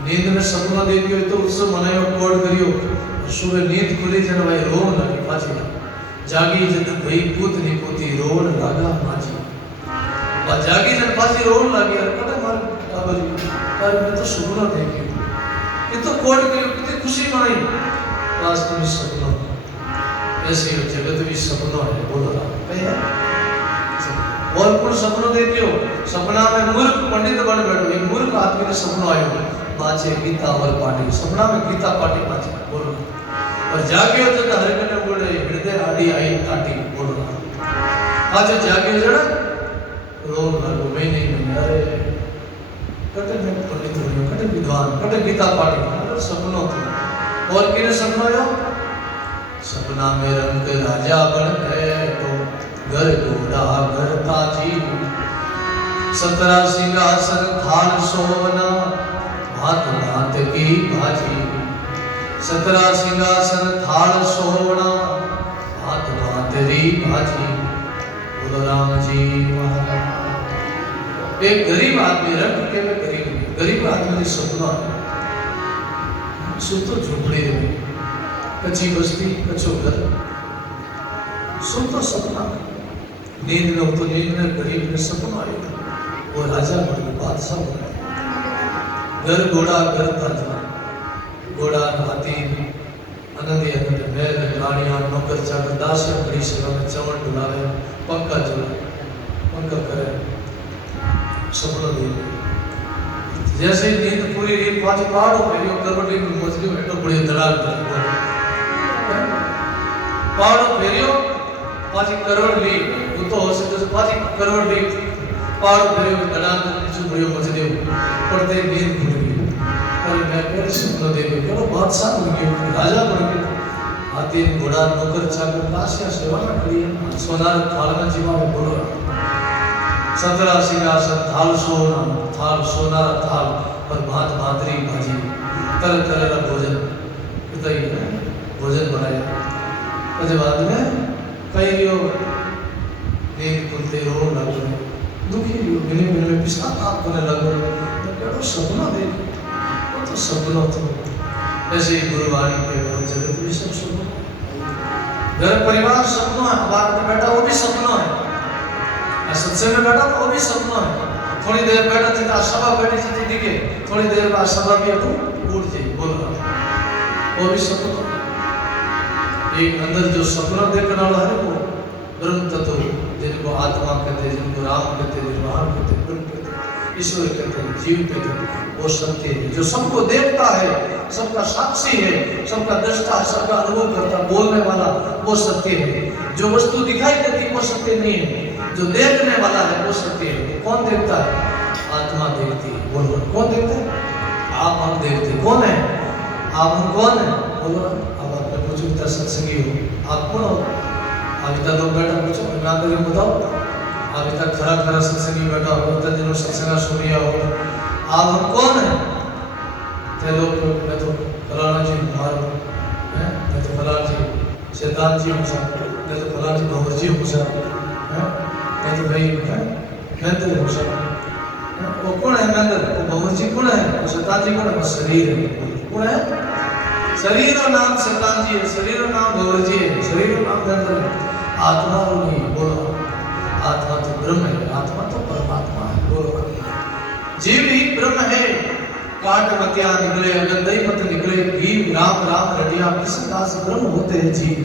नींद में सपना देखियो तो उत्सव मनायो, कोड करियो, सुबह नींद खुली जन भाई रोवन लगी पाची, जागी जन भाई पूत नहीं पूती रोवन लागा माची, और जागी जन पाची रोवन लगी, अरे कटा मार टाबरी, पर मैं तो सपना देखियो, ये तो कोड करियो, कितनी खुशी मनाई, वास्तव में सपना। ऐसे ही जगत भी सपना है, बोलो राम कहे और कुछ सपनों देखियो, सपना में मूर्ख पंडित बन बैठो, एक मूर्ख आदमी का सपना आयो, बाचे गीता और पाठी, सपना में गीता पाठी बाचे, बोलो। और जागे हो तो हर कने बोले हृदय आड़ी आई ताटी, बोलो। आज जागे हो जड़ा विद्वान कटे गीता पाठी सपनों थी और किने सपनो आयो सपना में रंग राजा बन गए तो घर घोड़ा घर ताजी 17 सिंहासन थाल सोना भात भात की भाजी 17 सिंहासन थाल सोना भात भात री भाजी बोलो राम जी महाराज। एक गरीब आदमी रंग के में गरीब आदमी ने सपना सुतो झोपड़ी में कच्ची बस्ती कच्चो घर सुतो सपना नींद में तो नींद में गरीब ने सपना आया वो राजा बन गया बादशाह बन गया घर घोड़ा घर ताजा घोड़ा हाथी आनंदी आनंद महल रानियां नौकर चाकर दासियां बड़ी सेवा में चवण डुलावे पंखा चलावे पंखा करे सपना देखे जैसे ही नींद पूरी हुई पांच पहाड़ों पे यो करवटी में मछली बैठो बड़ी दरार पहाड़ों फेरियो पांच करवट ली वो तो हो सकते पांच करवट ली पहाड़ों फेरियो दरार नीचे बड़ी मछली पड़ते नींद खुल गई अरे मैं कैसे सपना देखे करो बादशाह बन गया राजा बन गया हाथी घोड़ा नौकर चाकर दासियां सेवा में खड़ी है सोनार थाल में जीवा में बोलो 17 सिंहासन थाल सोना थाल पर भात भातरी भाजी तरह तरह का भोजन बताइए भोजन बनाया उसके बाद में कई लोग नींद खुलते हो लगे दुखी मिले मिले पिछला आप करने लगे तो कहो सपना देख वो तो सपना तो ऐसे ही गुरुवाणी पे बहुत जगत भी सब सपना घर परिवार सपना है बात में बैठा वो भी सपना है सत्संग में बैठा तो वो भी सपना है थोड़ी देर बैठा थी तो सभा बैठी थी दिखे थोड़ी देर बाद सभा भी अब उठ जाए बोल रहा वो भी सपना एक अंदर जो सपना देखने वाला है वो ब्रह्म तत्व जिनको आत्मा कहते हैं जिनको राम कहते हैं निर्वाण कहते हैं ब्रह्म कहते हैं ईश्वर कहते हैं जीव कहते हैं वो सत्य है जो सबको देखता है सबका साक्षी है सबका दृष्टा है सबका अनुभव करता बोलने वाला वो सत्य है जो वस्तु दिखाई देती वो सत्य नहीं है जो देखने वाला है वो सत्य है कौन देखता है आत्मा देखती है बोलो कौन देखता है आप हम देखते कौन है आप हम कौन है बोलो अब आपने पूछो सत्संगी हो आप कौन हो अभी तक लोग बैठा पूछो मैं आकर बताओ अभी तक खरा खरा सत्संगी बैठा हो इतना दिनों सत्संगा सुनिया हो आप हम कौन है ते लोग मैं तो फलाना जी मारो मैं तो फलाना जी शैतान जी हूँ मैं तो फलाना जी भंवर जी हूँ मैं तो भाई नंदन हूँ सब वो कौन है नंदन वो भंवर जी कौन है वो शैतान जी कौन है वो शरीर है कौन है शरीर और नाम शैतान जी है शरीर और नाम भंवर जी है शरीर और नाम नंदन है आत्मा और नहीं बोलो आत्मा तो ब्रह्म है आत्मा तो परमात्मा है बोलो जीव ही ब्रह्म है काट मतिया निकले गंदई मत निकले घी राम राम रटिया किसी दास ब्रह्म होते हैं जीव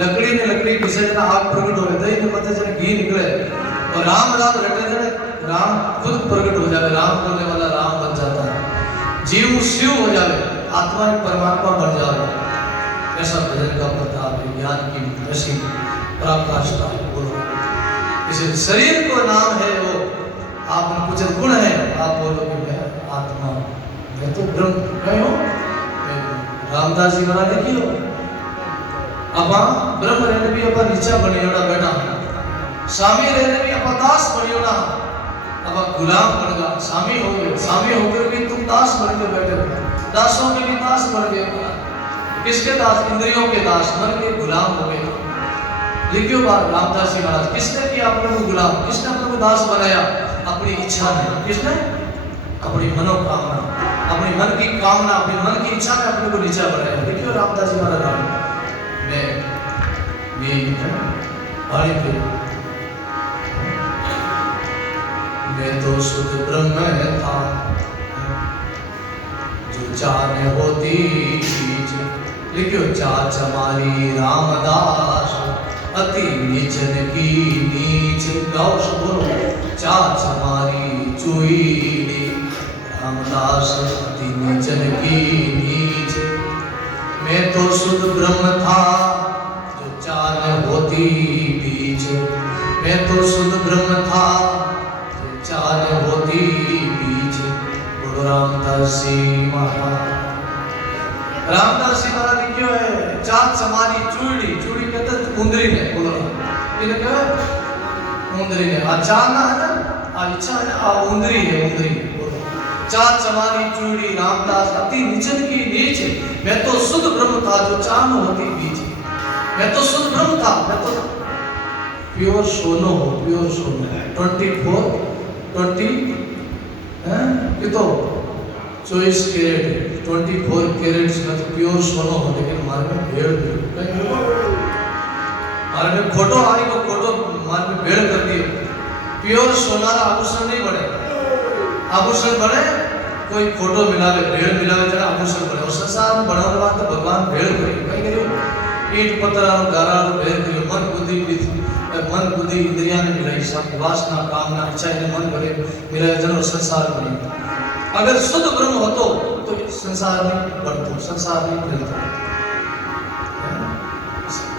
लकड़ी ने लकड़ी किसे जना आग प्रकट हो दही में मत जने घी निकले और राम राम रटे जने राम खुद प्रकट हो जाए राम बोलने वाला राम बन जाता है जीव शिव हो जाए आत्मा परमात्मा बन जाए ऐसा भजन का प्रताप है ज्ञान की ऐसी पराकाष्ठा है बोलो इसे शरीर को नाम है वो आप कुछ गुण है आप बोलोगे मैं आत्मा मैं तो ब्रह्म मैं हूँ रामदास जी महाराज देखियो अपा ब्रह्म रहने भी अपा नीचा बनियोड़ा बैठा स्वामी रहने भी अपा दास बनियोड़ा अपा गुलाम बन गया स्वामी हो गए स्वामी होकर भी तुम दास बन के बैठे हो दासों के भी दास बन गए किसके दास इंद्रियों के दास मन के गुलाम हो गए लिखियो बात रामदास जी महाराज किसने किया अपने को गुलाम किसने अपने को दास बनाया अपनी इच्छा ने किसने अपनी मनोकामना अपनी मन की कामना अपनी मन की इच्छा ने अपने को नीचा बनाया लिखियो रामदास जी महाराज मैं तो शुद्ध ब्रह्म था जो चाने होती लिखियो चाच हमारी रामदास अति नीचन की नीच गाओ बोलो चाच हमारी चुई रामदास अति नीचन की नीच मैं तो शुद्ध ब्रह्म था जो चाल होती बीच मैं तो शुद्ध ब्रह्म था जो चाल होती बीच बोलो रामदास जी महाराज। रामदास जी महाराज लिखियो है चाँद समानी चूड़ी, चूड़ी कहते कुंदरी ने बोलो इन्हें क्या कुंदरी ने आ चाँद है ना आ इच्छा है ना आ उंदरी है उंदरी बोलो चाँद समानी चूड़ी रामदास अति निचन की नीच मैं तो शुद्ध ब्रह्म था जो चाँद होती बीच मैं तो शुद्ध ब्रह्म था मैं तो प्योर सोनो हो प्योर सोनो 20 कितो 24 कैरेट 24 कैरेट्स में तो प्योर सोनो हो लेकिन हमारे में भेड़ हमारे में खोटो आई को खोटो हमारे में भेड़ कर दिए। प्योर सोनारा आभूषण नहीं बने, आभूषण बने कोई खोटो मिलावे भेड़ मिलावे जरा आभूषण बने और संसार में बनाने वाला तो भगवान भेड़ करे कहीं करियो ईट पत्थर गारा भेड़ करियो मन बुद्धि इंद्रिया ने मिलाई सब वासना कामना इच्छा ने मन भरे मिलाए जन संसार बने। अगर शुद्ध ब्रह्म हो तो संसार नहीं बढ़तो संसार नहीं फैलता।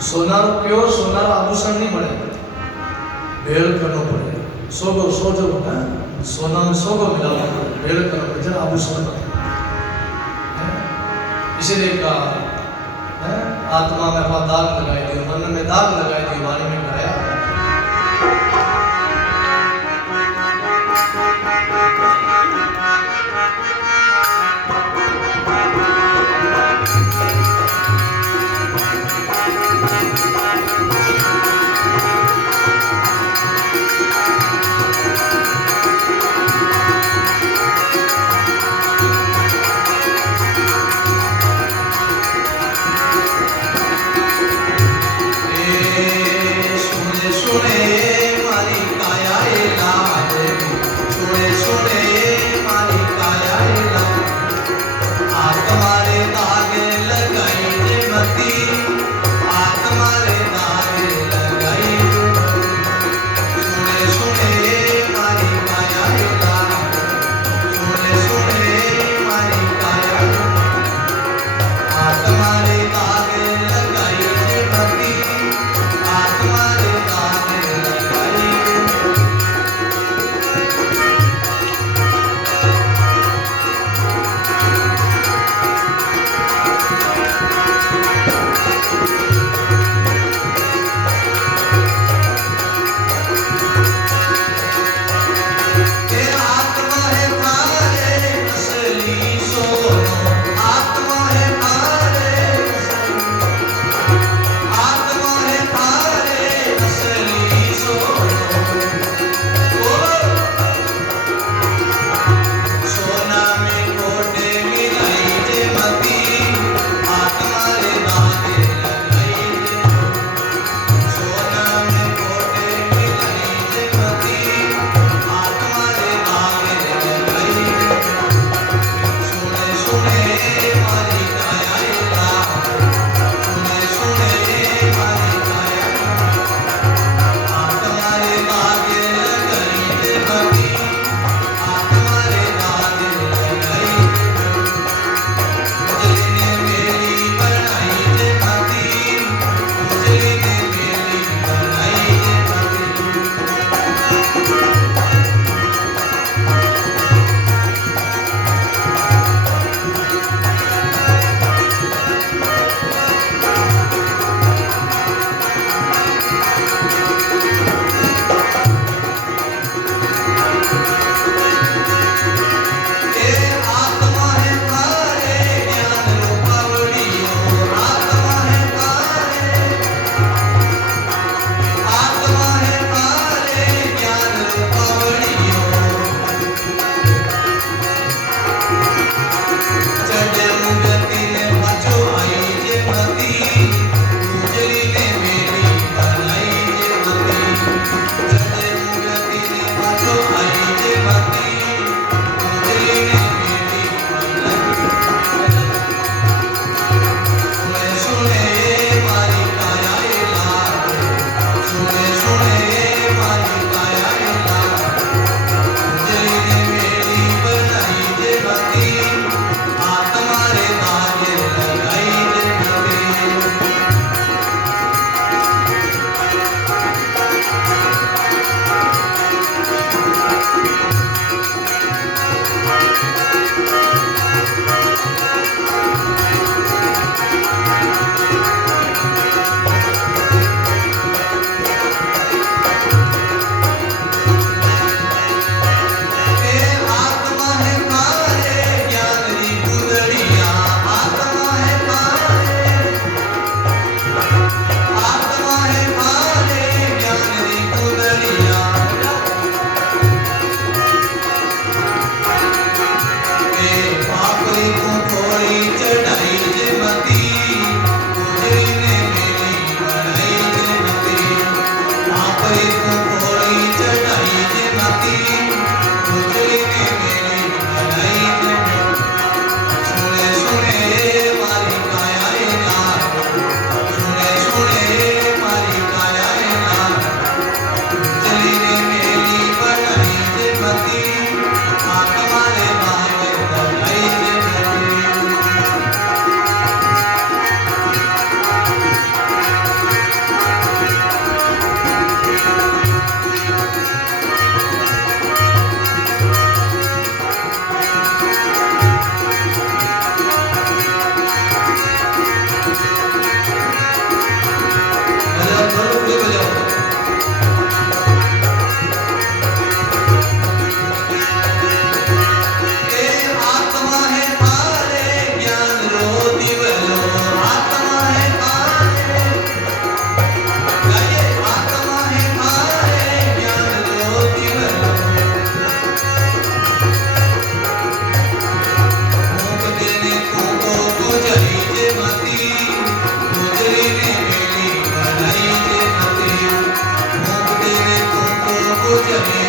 सोनार प्योर सोनार आभूषण नहीं बने भेड़ करना पड़ेगा सोगो सोजो सोना में सोगो मिलाना पड़ेगा भेड़ करना पड़ेगा जब आभूषण बने। इसीलिए कहा आत्मा में अपना दाग लगाई दियो मन में दाग लगाई दियो वाणी में गाया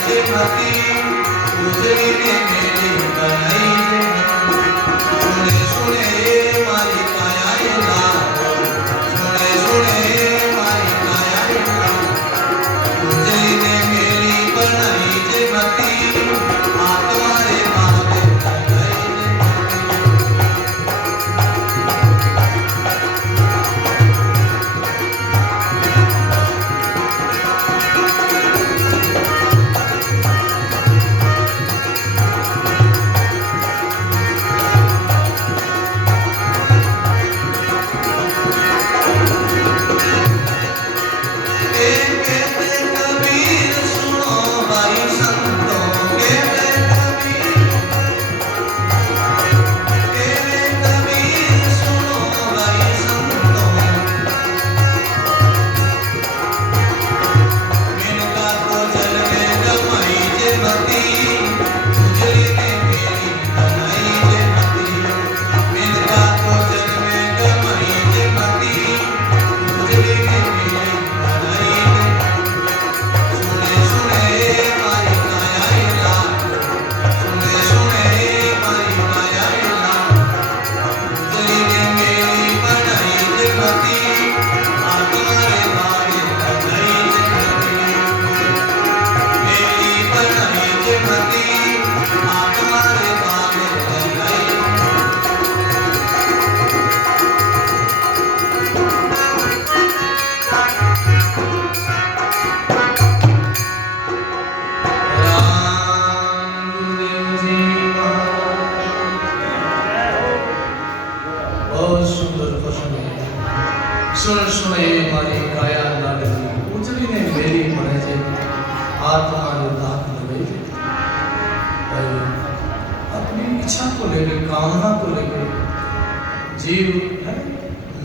जे मती उजड़ी ने मेरी बनाई जे सुने सुने मारी काया लाडो सुने सुने मारी काया लाडो उजड़ी ने मेरी बनाई जे मती आत्मा रे भावे लगाई सुन सुने मारी काया लाडली उजड़ी ने मेरी बने जे आत्मा रे दाग लगे अपनी इच्छा को लेकर कामना को लेकर जीव है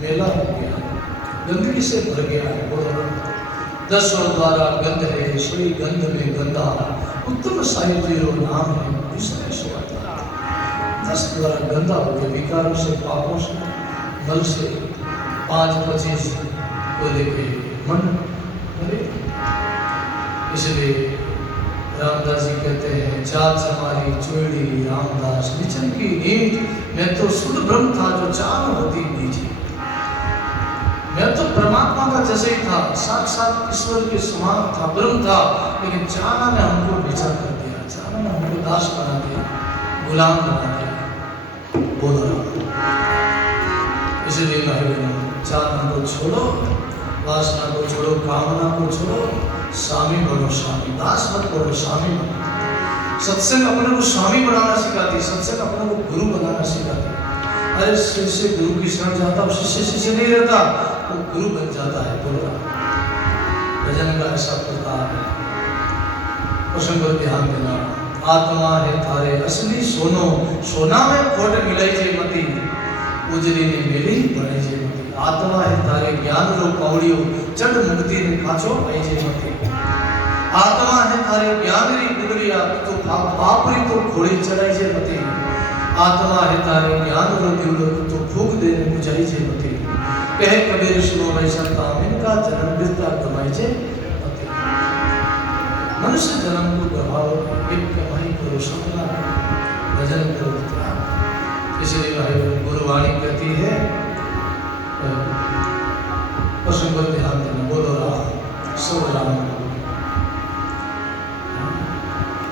मेला हो गया गंदगी से भर गया है 10 और 12 गंध है सोई गंध में गंदा उत्तम साई जीरो नाम है दूसरे सोता 10 द्वारा गंदा हो गया विकारों से पापों से मल से 5-25 को लेके मन करे इसलिए रामदास जी कहते हैं चाल समारी चोड़ी रामदास निचन की नींद मैं तो सुध ब्रह्म था जो चाल होती नीचे मैं तो परमात्मा का जैसे ही था साक्षात ईश्वर के समान था ब्रह्म था लेकिन चाला ने हमको नीचा कर दिया चाला ने हमको दास बना दिया गुलाम बना दिया बोल रहा इसलिए भाई चाहना को छोड़ो वासना को छोड़ो कामना को छोड़ो स्वामी बनो स्वामी दास मत बनो स्वामी बनो सत्संग अपने को स्वामी बनाना सिखाती सत्संग अपने को गुरु बनाना सिखाती अरे शिष्य गुरु की शरण जाता है शिष्य शिष्य नहीं रहता वो गुरु बन जाता है बोल रहा भजन का ऐसा प्रकार है प्रसंग पर ध्यान देना आत्मा है थारे असली सोनो सोना में खोट मिलाई जे मती उजली ने मेली बनाई जे मती आत्मा है तारे ज्ञान रो पौड़ियो चढ़ मुक्ति ने काचो आई जे मती आत्मा है थारे ज्ञान री गुगलिया तो पापरी तो घोड़ी चढ़ाई जे मती आत्मा है तारे ज्ञान रो दिवलो तो फूक देने बुझाई जे मती कहे कबीर सुनो भाई संता इनका जन्म बिरता गवाई जे मती मनुष्य जन्म को गवाओ एक कमाई करो सपना भजन करो इसलिए भाई गुरुवाणी कहती है प्रसंग पर ध्यान देना बोलो राम सब राम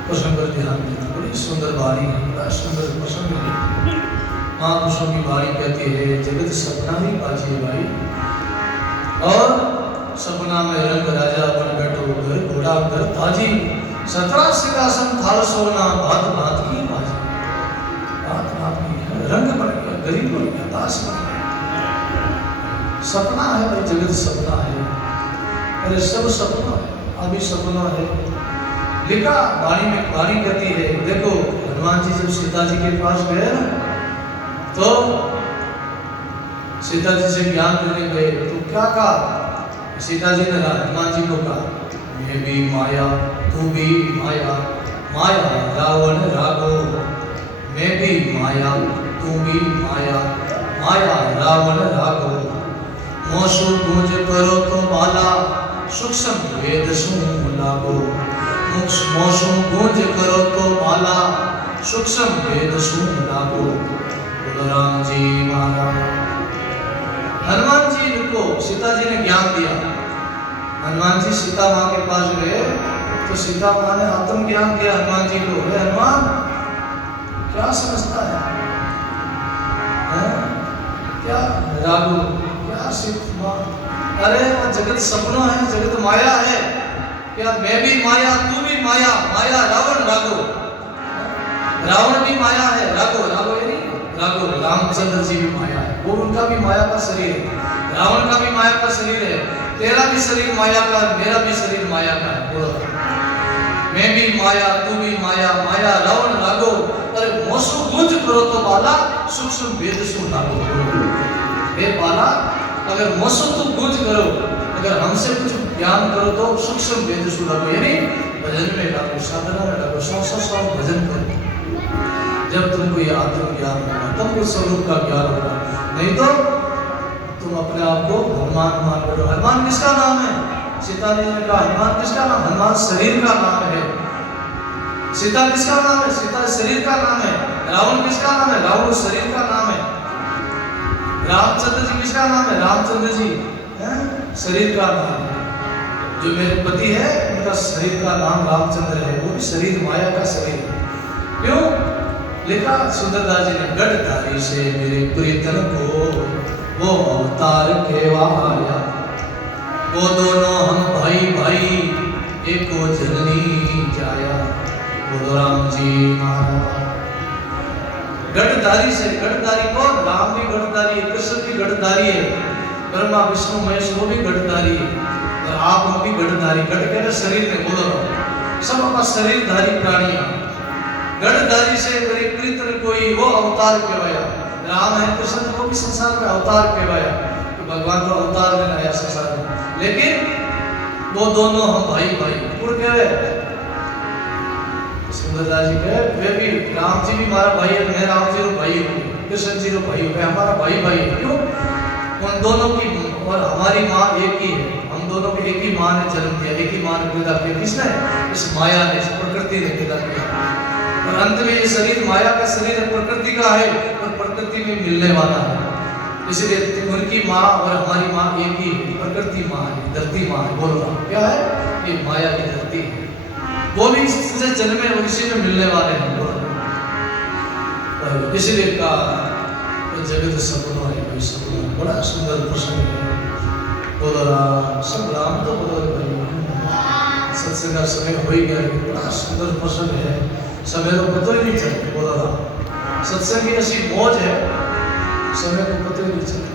प्रसंग पर ध्यान देना बड़ी सुंदर वाणी है बड़ा सुंदर प्रसंग है महापुरुषों की वाणी कहती है जगत सपना ही बाजी भाई और सपना में रंग राजा बन बैठो घर घोड़ा घर ताजी 17 सिंहासन थाल सोना भात भात की बाजी बात बात की रंग बन गया गरीब बन गया दास बन गया सपना है भाई जगत सपना है अरे सब सपना है अभी सपना है लिखा वाणी में वाणी कहती है देखो हनुमान जी जब सीता जी के पास गए ना तो सीता जी से ज्ञान लेने गए तो क्या कहा सीता जी ने हनुमान जी को कहा मैं भी माया तू भी माया माया रावण राघो मैं भी माया तू भी माया माया रावण राघो मोसु गूंज करो तो बाला सूक्ष्म वेद सुन लागो मोसुं गूंज करो तो भाला सूक्ष्म भेद सुन लागो। बोलो राम जी महाराज। हनुमान जी को सीता जी ने ज्ञान दिया। हनुमान जी सीता माँ के पास गए तो सीता माँ ने आत्म ज्ञान दिया हनुमान जी को। हनुमान क्या समझता है? क्या राघु, क्या सीता? अरे वो जगत सपना है, जगत माया है। क्या मैं भी माया, तू भी माया। माया रावण राघो, रावण भी माया है। राघो राघो है नहीं, राघो रामचंद्र जी भी माया है। वो उनका भी माया का शरीर है, रावण का भी माया का शरीर है। तेरा भी शरीर माया का, मेरा भी शरीर माया का है। बोलो मैं भी माया, तू भी माया। माया रावण राघो। अरे मोसु गूंज करो तो बाला सूक्ष्म भेद सुन लागो। हे बाला, अगर मोसु तू गूंज करो, अगर हमसे कुछ ज्ञान करो तो सूक्ष्म भेद सुन लागो, यानी भजन में लागो, साधना में लागो, सौ भजन करो। जब तुमको ये आत्म ज्ञान होगा तुमको स्वरूप का ज्ञान होगा। नहीं तो तुम अपने आप को हनुमान मान लो। हनुमान किसका नाम है? सीता जी ने कहा हनुमान किसका नाम? हनुमान शरीर का नाम है। सीता किसका नाम है? सीता शरीर का नाम है। रावण किसका नाम है? रावण शरीर का नाम है। रामचंद्र जी किसका नाम है? रामचंद्र जी शरीर का नाम है। जो मेरे पति है उनका शरीर का नाम रामचंद्र है, वो भी शरीर माया का शरीर है। क्यों लिखा सुंदरदास जी ने? गढ़धारी से मेरे प्रीतम को वो अवतार कहवाया। वो दोनों हम भाई भाई एको जननी जाया। बोलो राम जी महाराज। गढ़धारी से, गढ़धारी कौन? राम भी गढ़धारी है, कृष्ण भी गढ़धारी है, ब्रह्मा विष्णु महेश वो भी गढ़धारी है, और आप हम भी गढ़धारी। गढ़ के ना शरीर में, बोलो सब अपना शरीरधारी प्राणी है। गढ़धारी से मेरे प्रीतम कोई वो अवतार कहवाया। राम है, कृष्ण को भी संसार में अवतार कहवाया, तो भगवान को अवतार में आया संसार में। लेकिन वो दोनों हम भाई भाई पूर्ण कह रहे। सुंदरदास जी कहे वे भी, राम जी भी हमारा भाई है, मैं राम जी रो भाई हूँ, कृष्ण जी रो भाई हूँ, हमारा भाई भाई है। क्यों? उन दोनों की और हमारी माँ एक ही है। हम दोनों को एक ही माँ ने जन्म दिया, एक ही माँ ने पैदा किया। किसने? इस माया ने, इस प्रकृति ने पैदा किया। और अंत में ये शरीर माया का शरीर है, प्रकृति का है और प्रकृति में मिलने वाला है। इसलिए उनकी माँ और हमारी माँ एक ही है, प्रकृति माँ है, धरती माँ है। बोल रहा क्या है? ये माया की धरती है। वो भी इससे जन्मे और इसी में मिलने वाले हैं। इसलिए का तो जगत सपना है, कोई सपना। बड़ा सुंदर प्रसंग है। बोलो राम, सब राम तो बोलो भाई। सत्संग का समय हो ही गया, बड़ा सुंदर प्रसंग है। समय को पता ही नहीं चलता। बोलो राम, सत्संग की ऐसी मौज है, समय को पता ही नहीं चलता।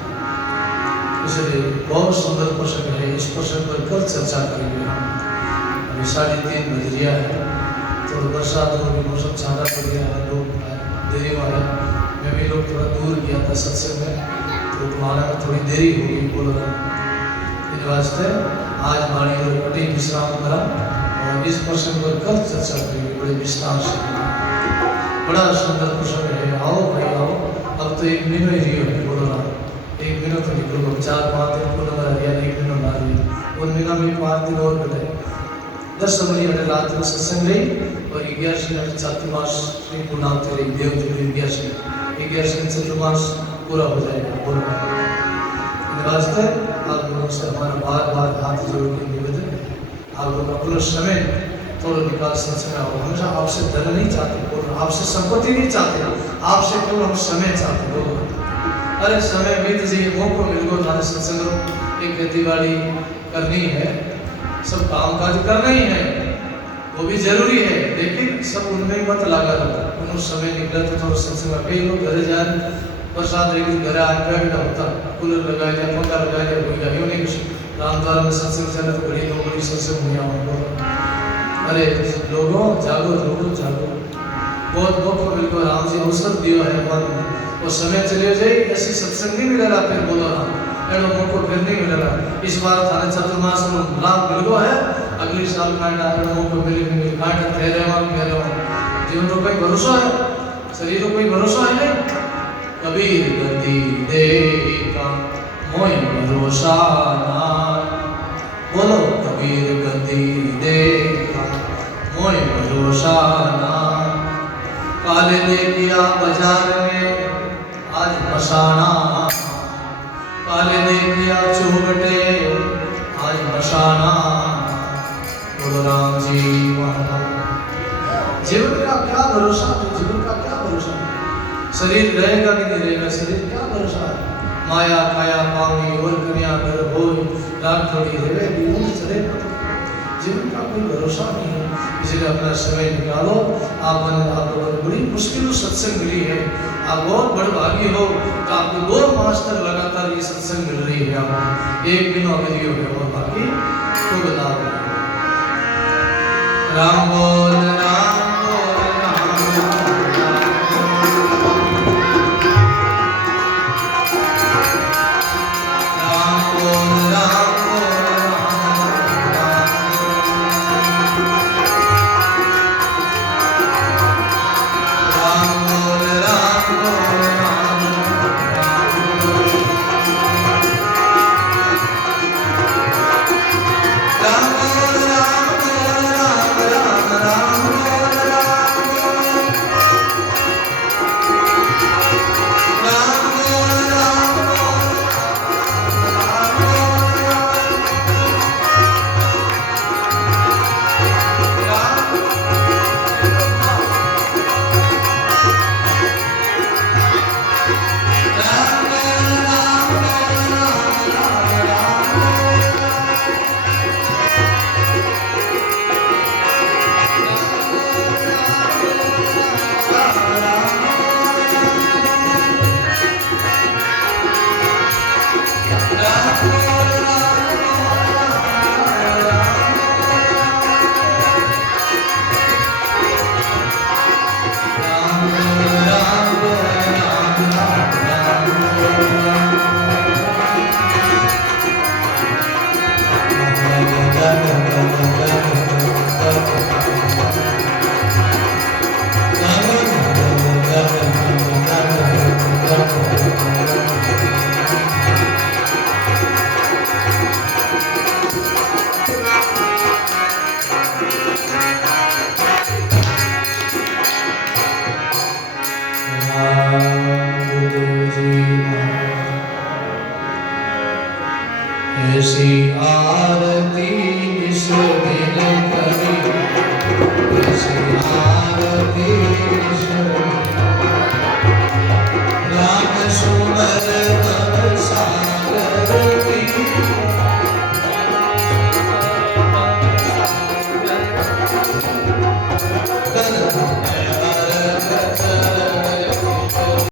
इसलिए बहुत सुंदर प्रसंग है। इस प्रसंग पर कल चर्चा करेंगे हम। अभी 3:30 बज गया है, थोड़ा बरसात हो गई, मौसम छाना पड़ गया है, लोग देरी वाला। मैं भी लोग थोड़ा दूर गया था सत्संग में, तो तुम्हारा थोड़ी देरी हो गई। बोल रहा इन वास्ते आज वाणी और कटी विश्राम करा, और इस प्रसंग पर कल चर्चा करेंगे बड़े विस्तार से। बड़ा सुंदर प्रसंग है। आओ भाई आओ, अब तो 1 महीना ही रही है। बोल रहा 1 महीना तो निकलो, 4-5 दिन को नंबर आ गया, 1 महीना मार लिया, 1 महीना में 5 दिन और बढ़े। 10 बजे रात में सत्संग रही और 11 चातुर्मास की पूर्णावती रही। देव जुड़ी 11 चतुर्मास पूरा हो जाएगा। बोल वास्ते आप लोगों से हमारा बार बार हाथ जोड़ के निवेदन है, आप लोग अपना समय थोड़ा निकाल सत्संग आओ। हमेशा आपसे धन नहीं चाहते, बोलो आपसे संपत्ति नहीं चाहते, आपसे केवल हम समय चाहते। बोलो अरे समय बीत जाइए, मौका मिल गो थाने सत्संग। एक खेती बाड़ी करनी है, सब काम काज करना ही है, वो भी जरूरी है, लेकिन सब उनमें ही मत लगा रहो। उन समय निकला तो थोड़ा सत्संग। कई लोग घर जाए, प्रसाद लेकिन घर आके भी होता, कूलर लगाया जाए, पंखा लगाया जाए, कोई गाड़ियों नहीं कुछ। रामद्वार में सत्संग चले तो बड़ी दो बड़ी सत्संग हुई। अरे लोगों जागो, लोगों जागो, बहुत मौका मिलकर राम जी अवसर दियो है मन, वो समय चले जाए, ऐसी सत्संग नहीं मिलेगा। फिर बोलो राम एडो मौको फिर नहीं मिलेगा। इस बार थाने चतुर्मास में लाभ मिल गो है, अगली साल कांटा मौको मिले कांटा ठहरे वहाँ जीवन को कोई भरोसा है, शरीर को कोई भरोसा है नहीं। कबीर गति देखा मोय भरोसा ना, बोलो कबीर गति देखा कोई भरोसा ना। काले ने किया बाजार में आज मसाना, काले ने किया चौबटे आज मसाना। बोलो राम जी महाराज। जीवन का क्या भरोसा है? जीवन का क्या भरोसा है? शरीर रहेगा कि नहीं रहेगा? शरीर क्या भरोसा है? माया काया पावनी और दुनिया भर होई, रात थोड़ी रेवे बिना चले। जीवन का कोई भरोसा नहीं है। इसलिए अपना समय निकालो। आप लोगों को बड़ी मुश्किल सत्संग मिली है। आप बहुत बड़भागी हो तो आपको 2 मास तक लगातार ये सत्संग मिल रही है। आपको एक दिन अवधि हो गया और बाकी को बता रहे। राम बोल राम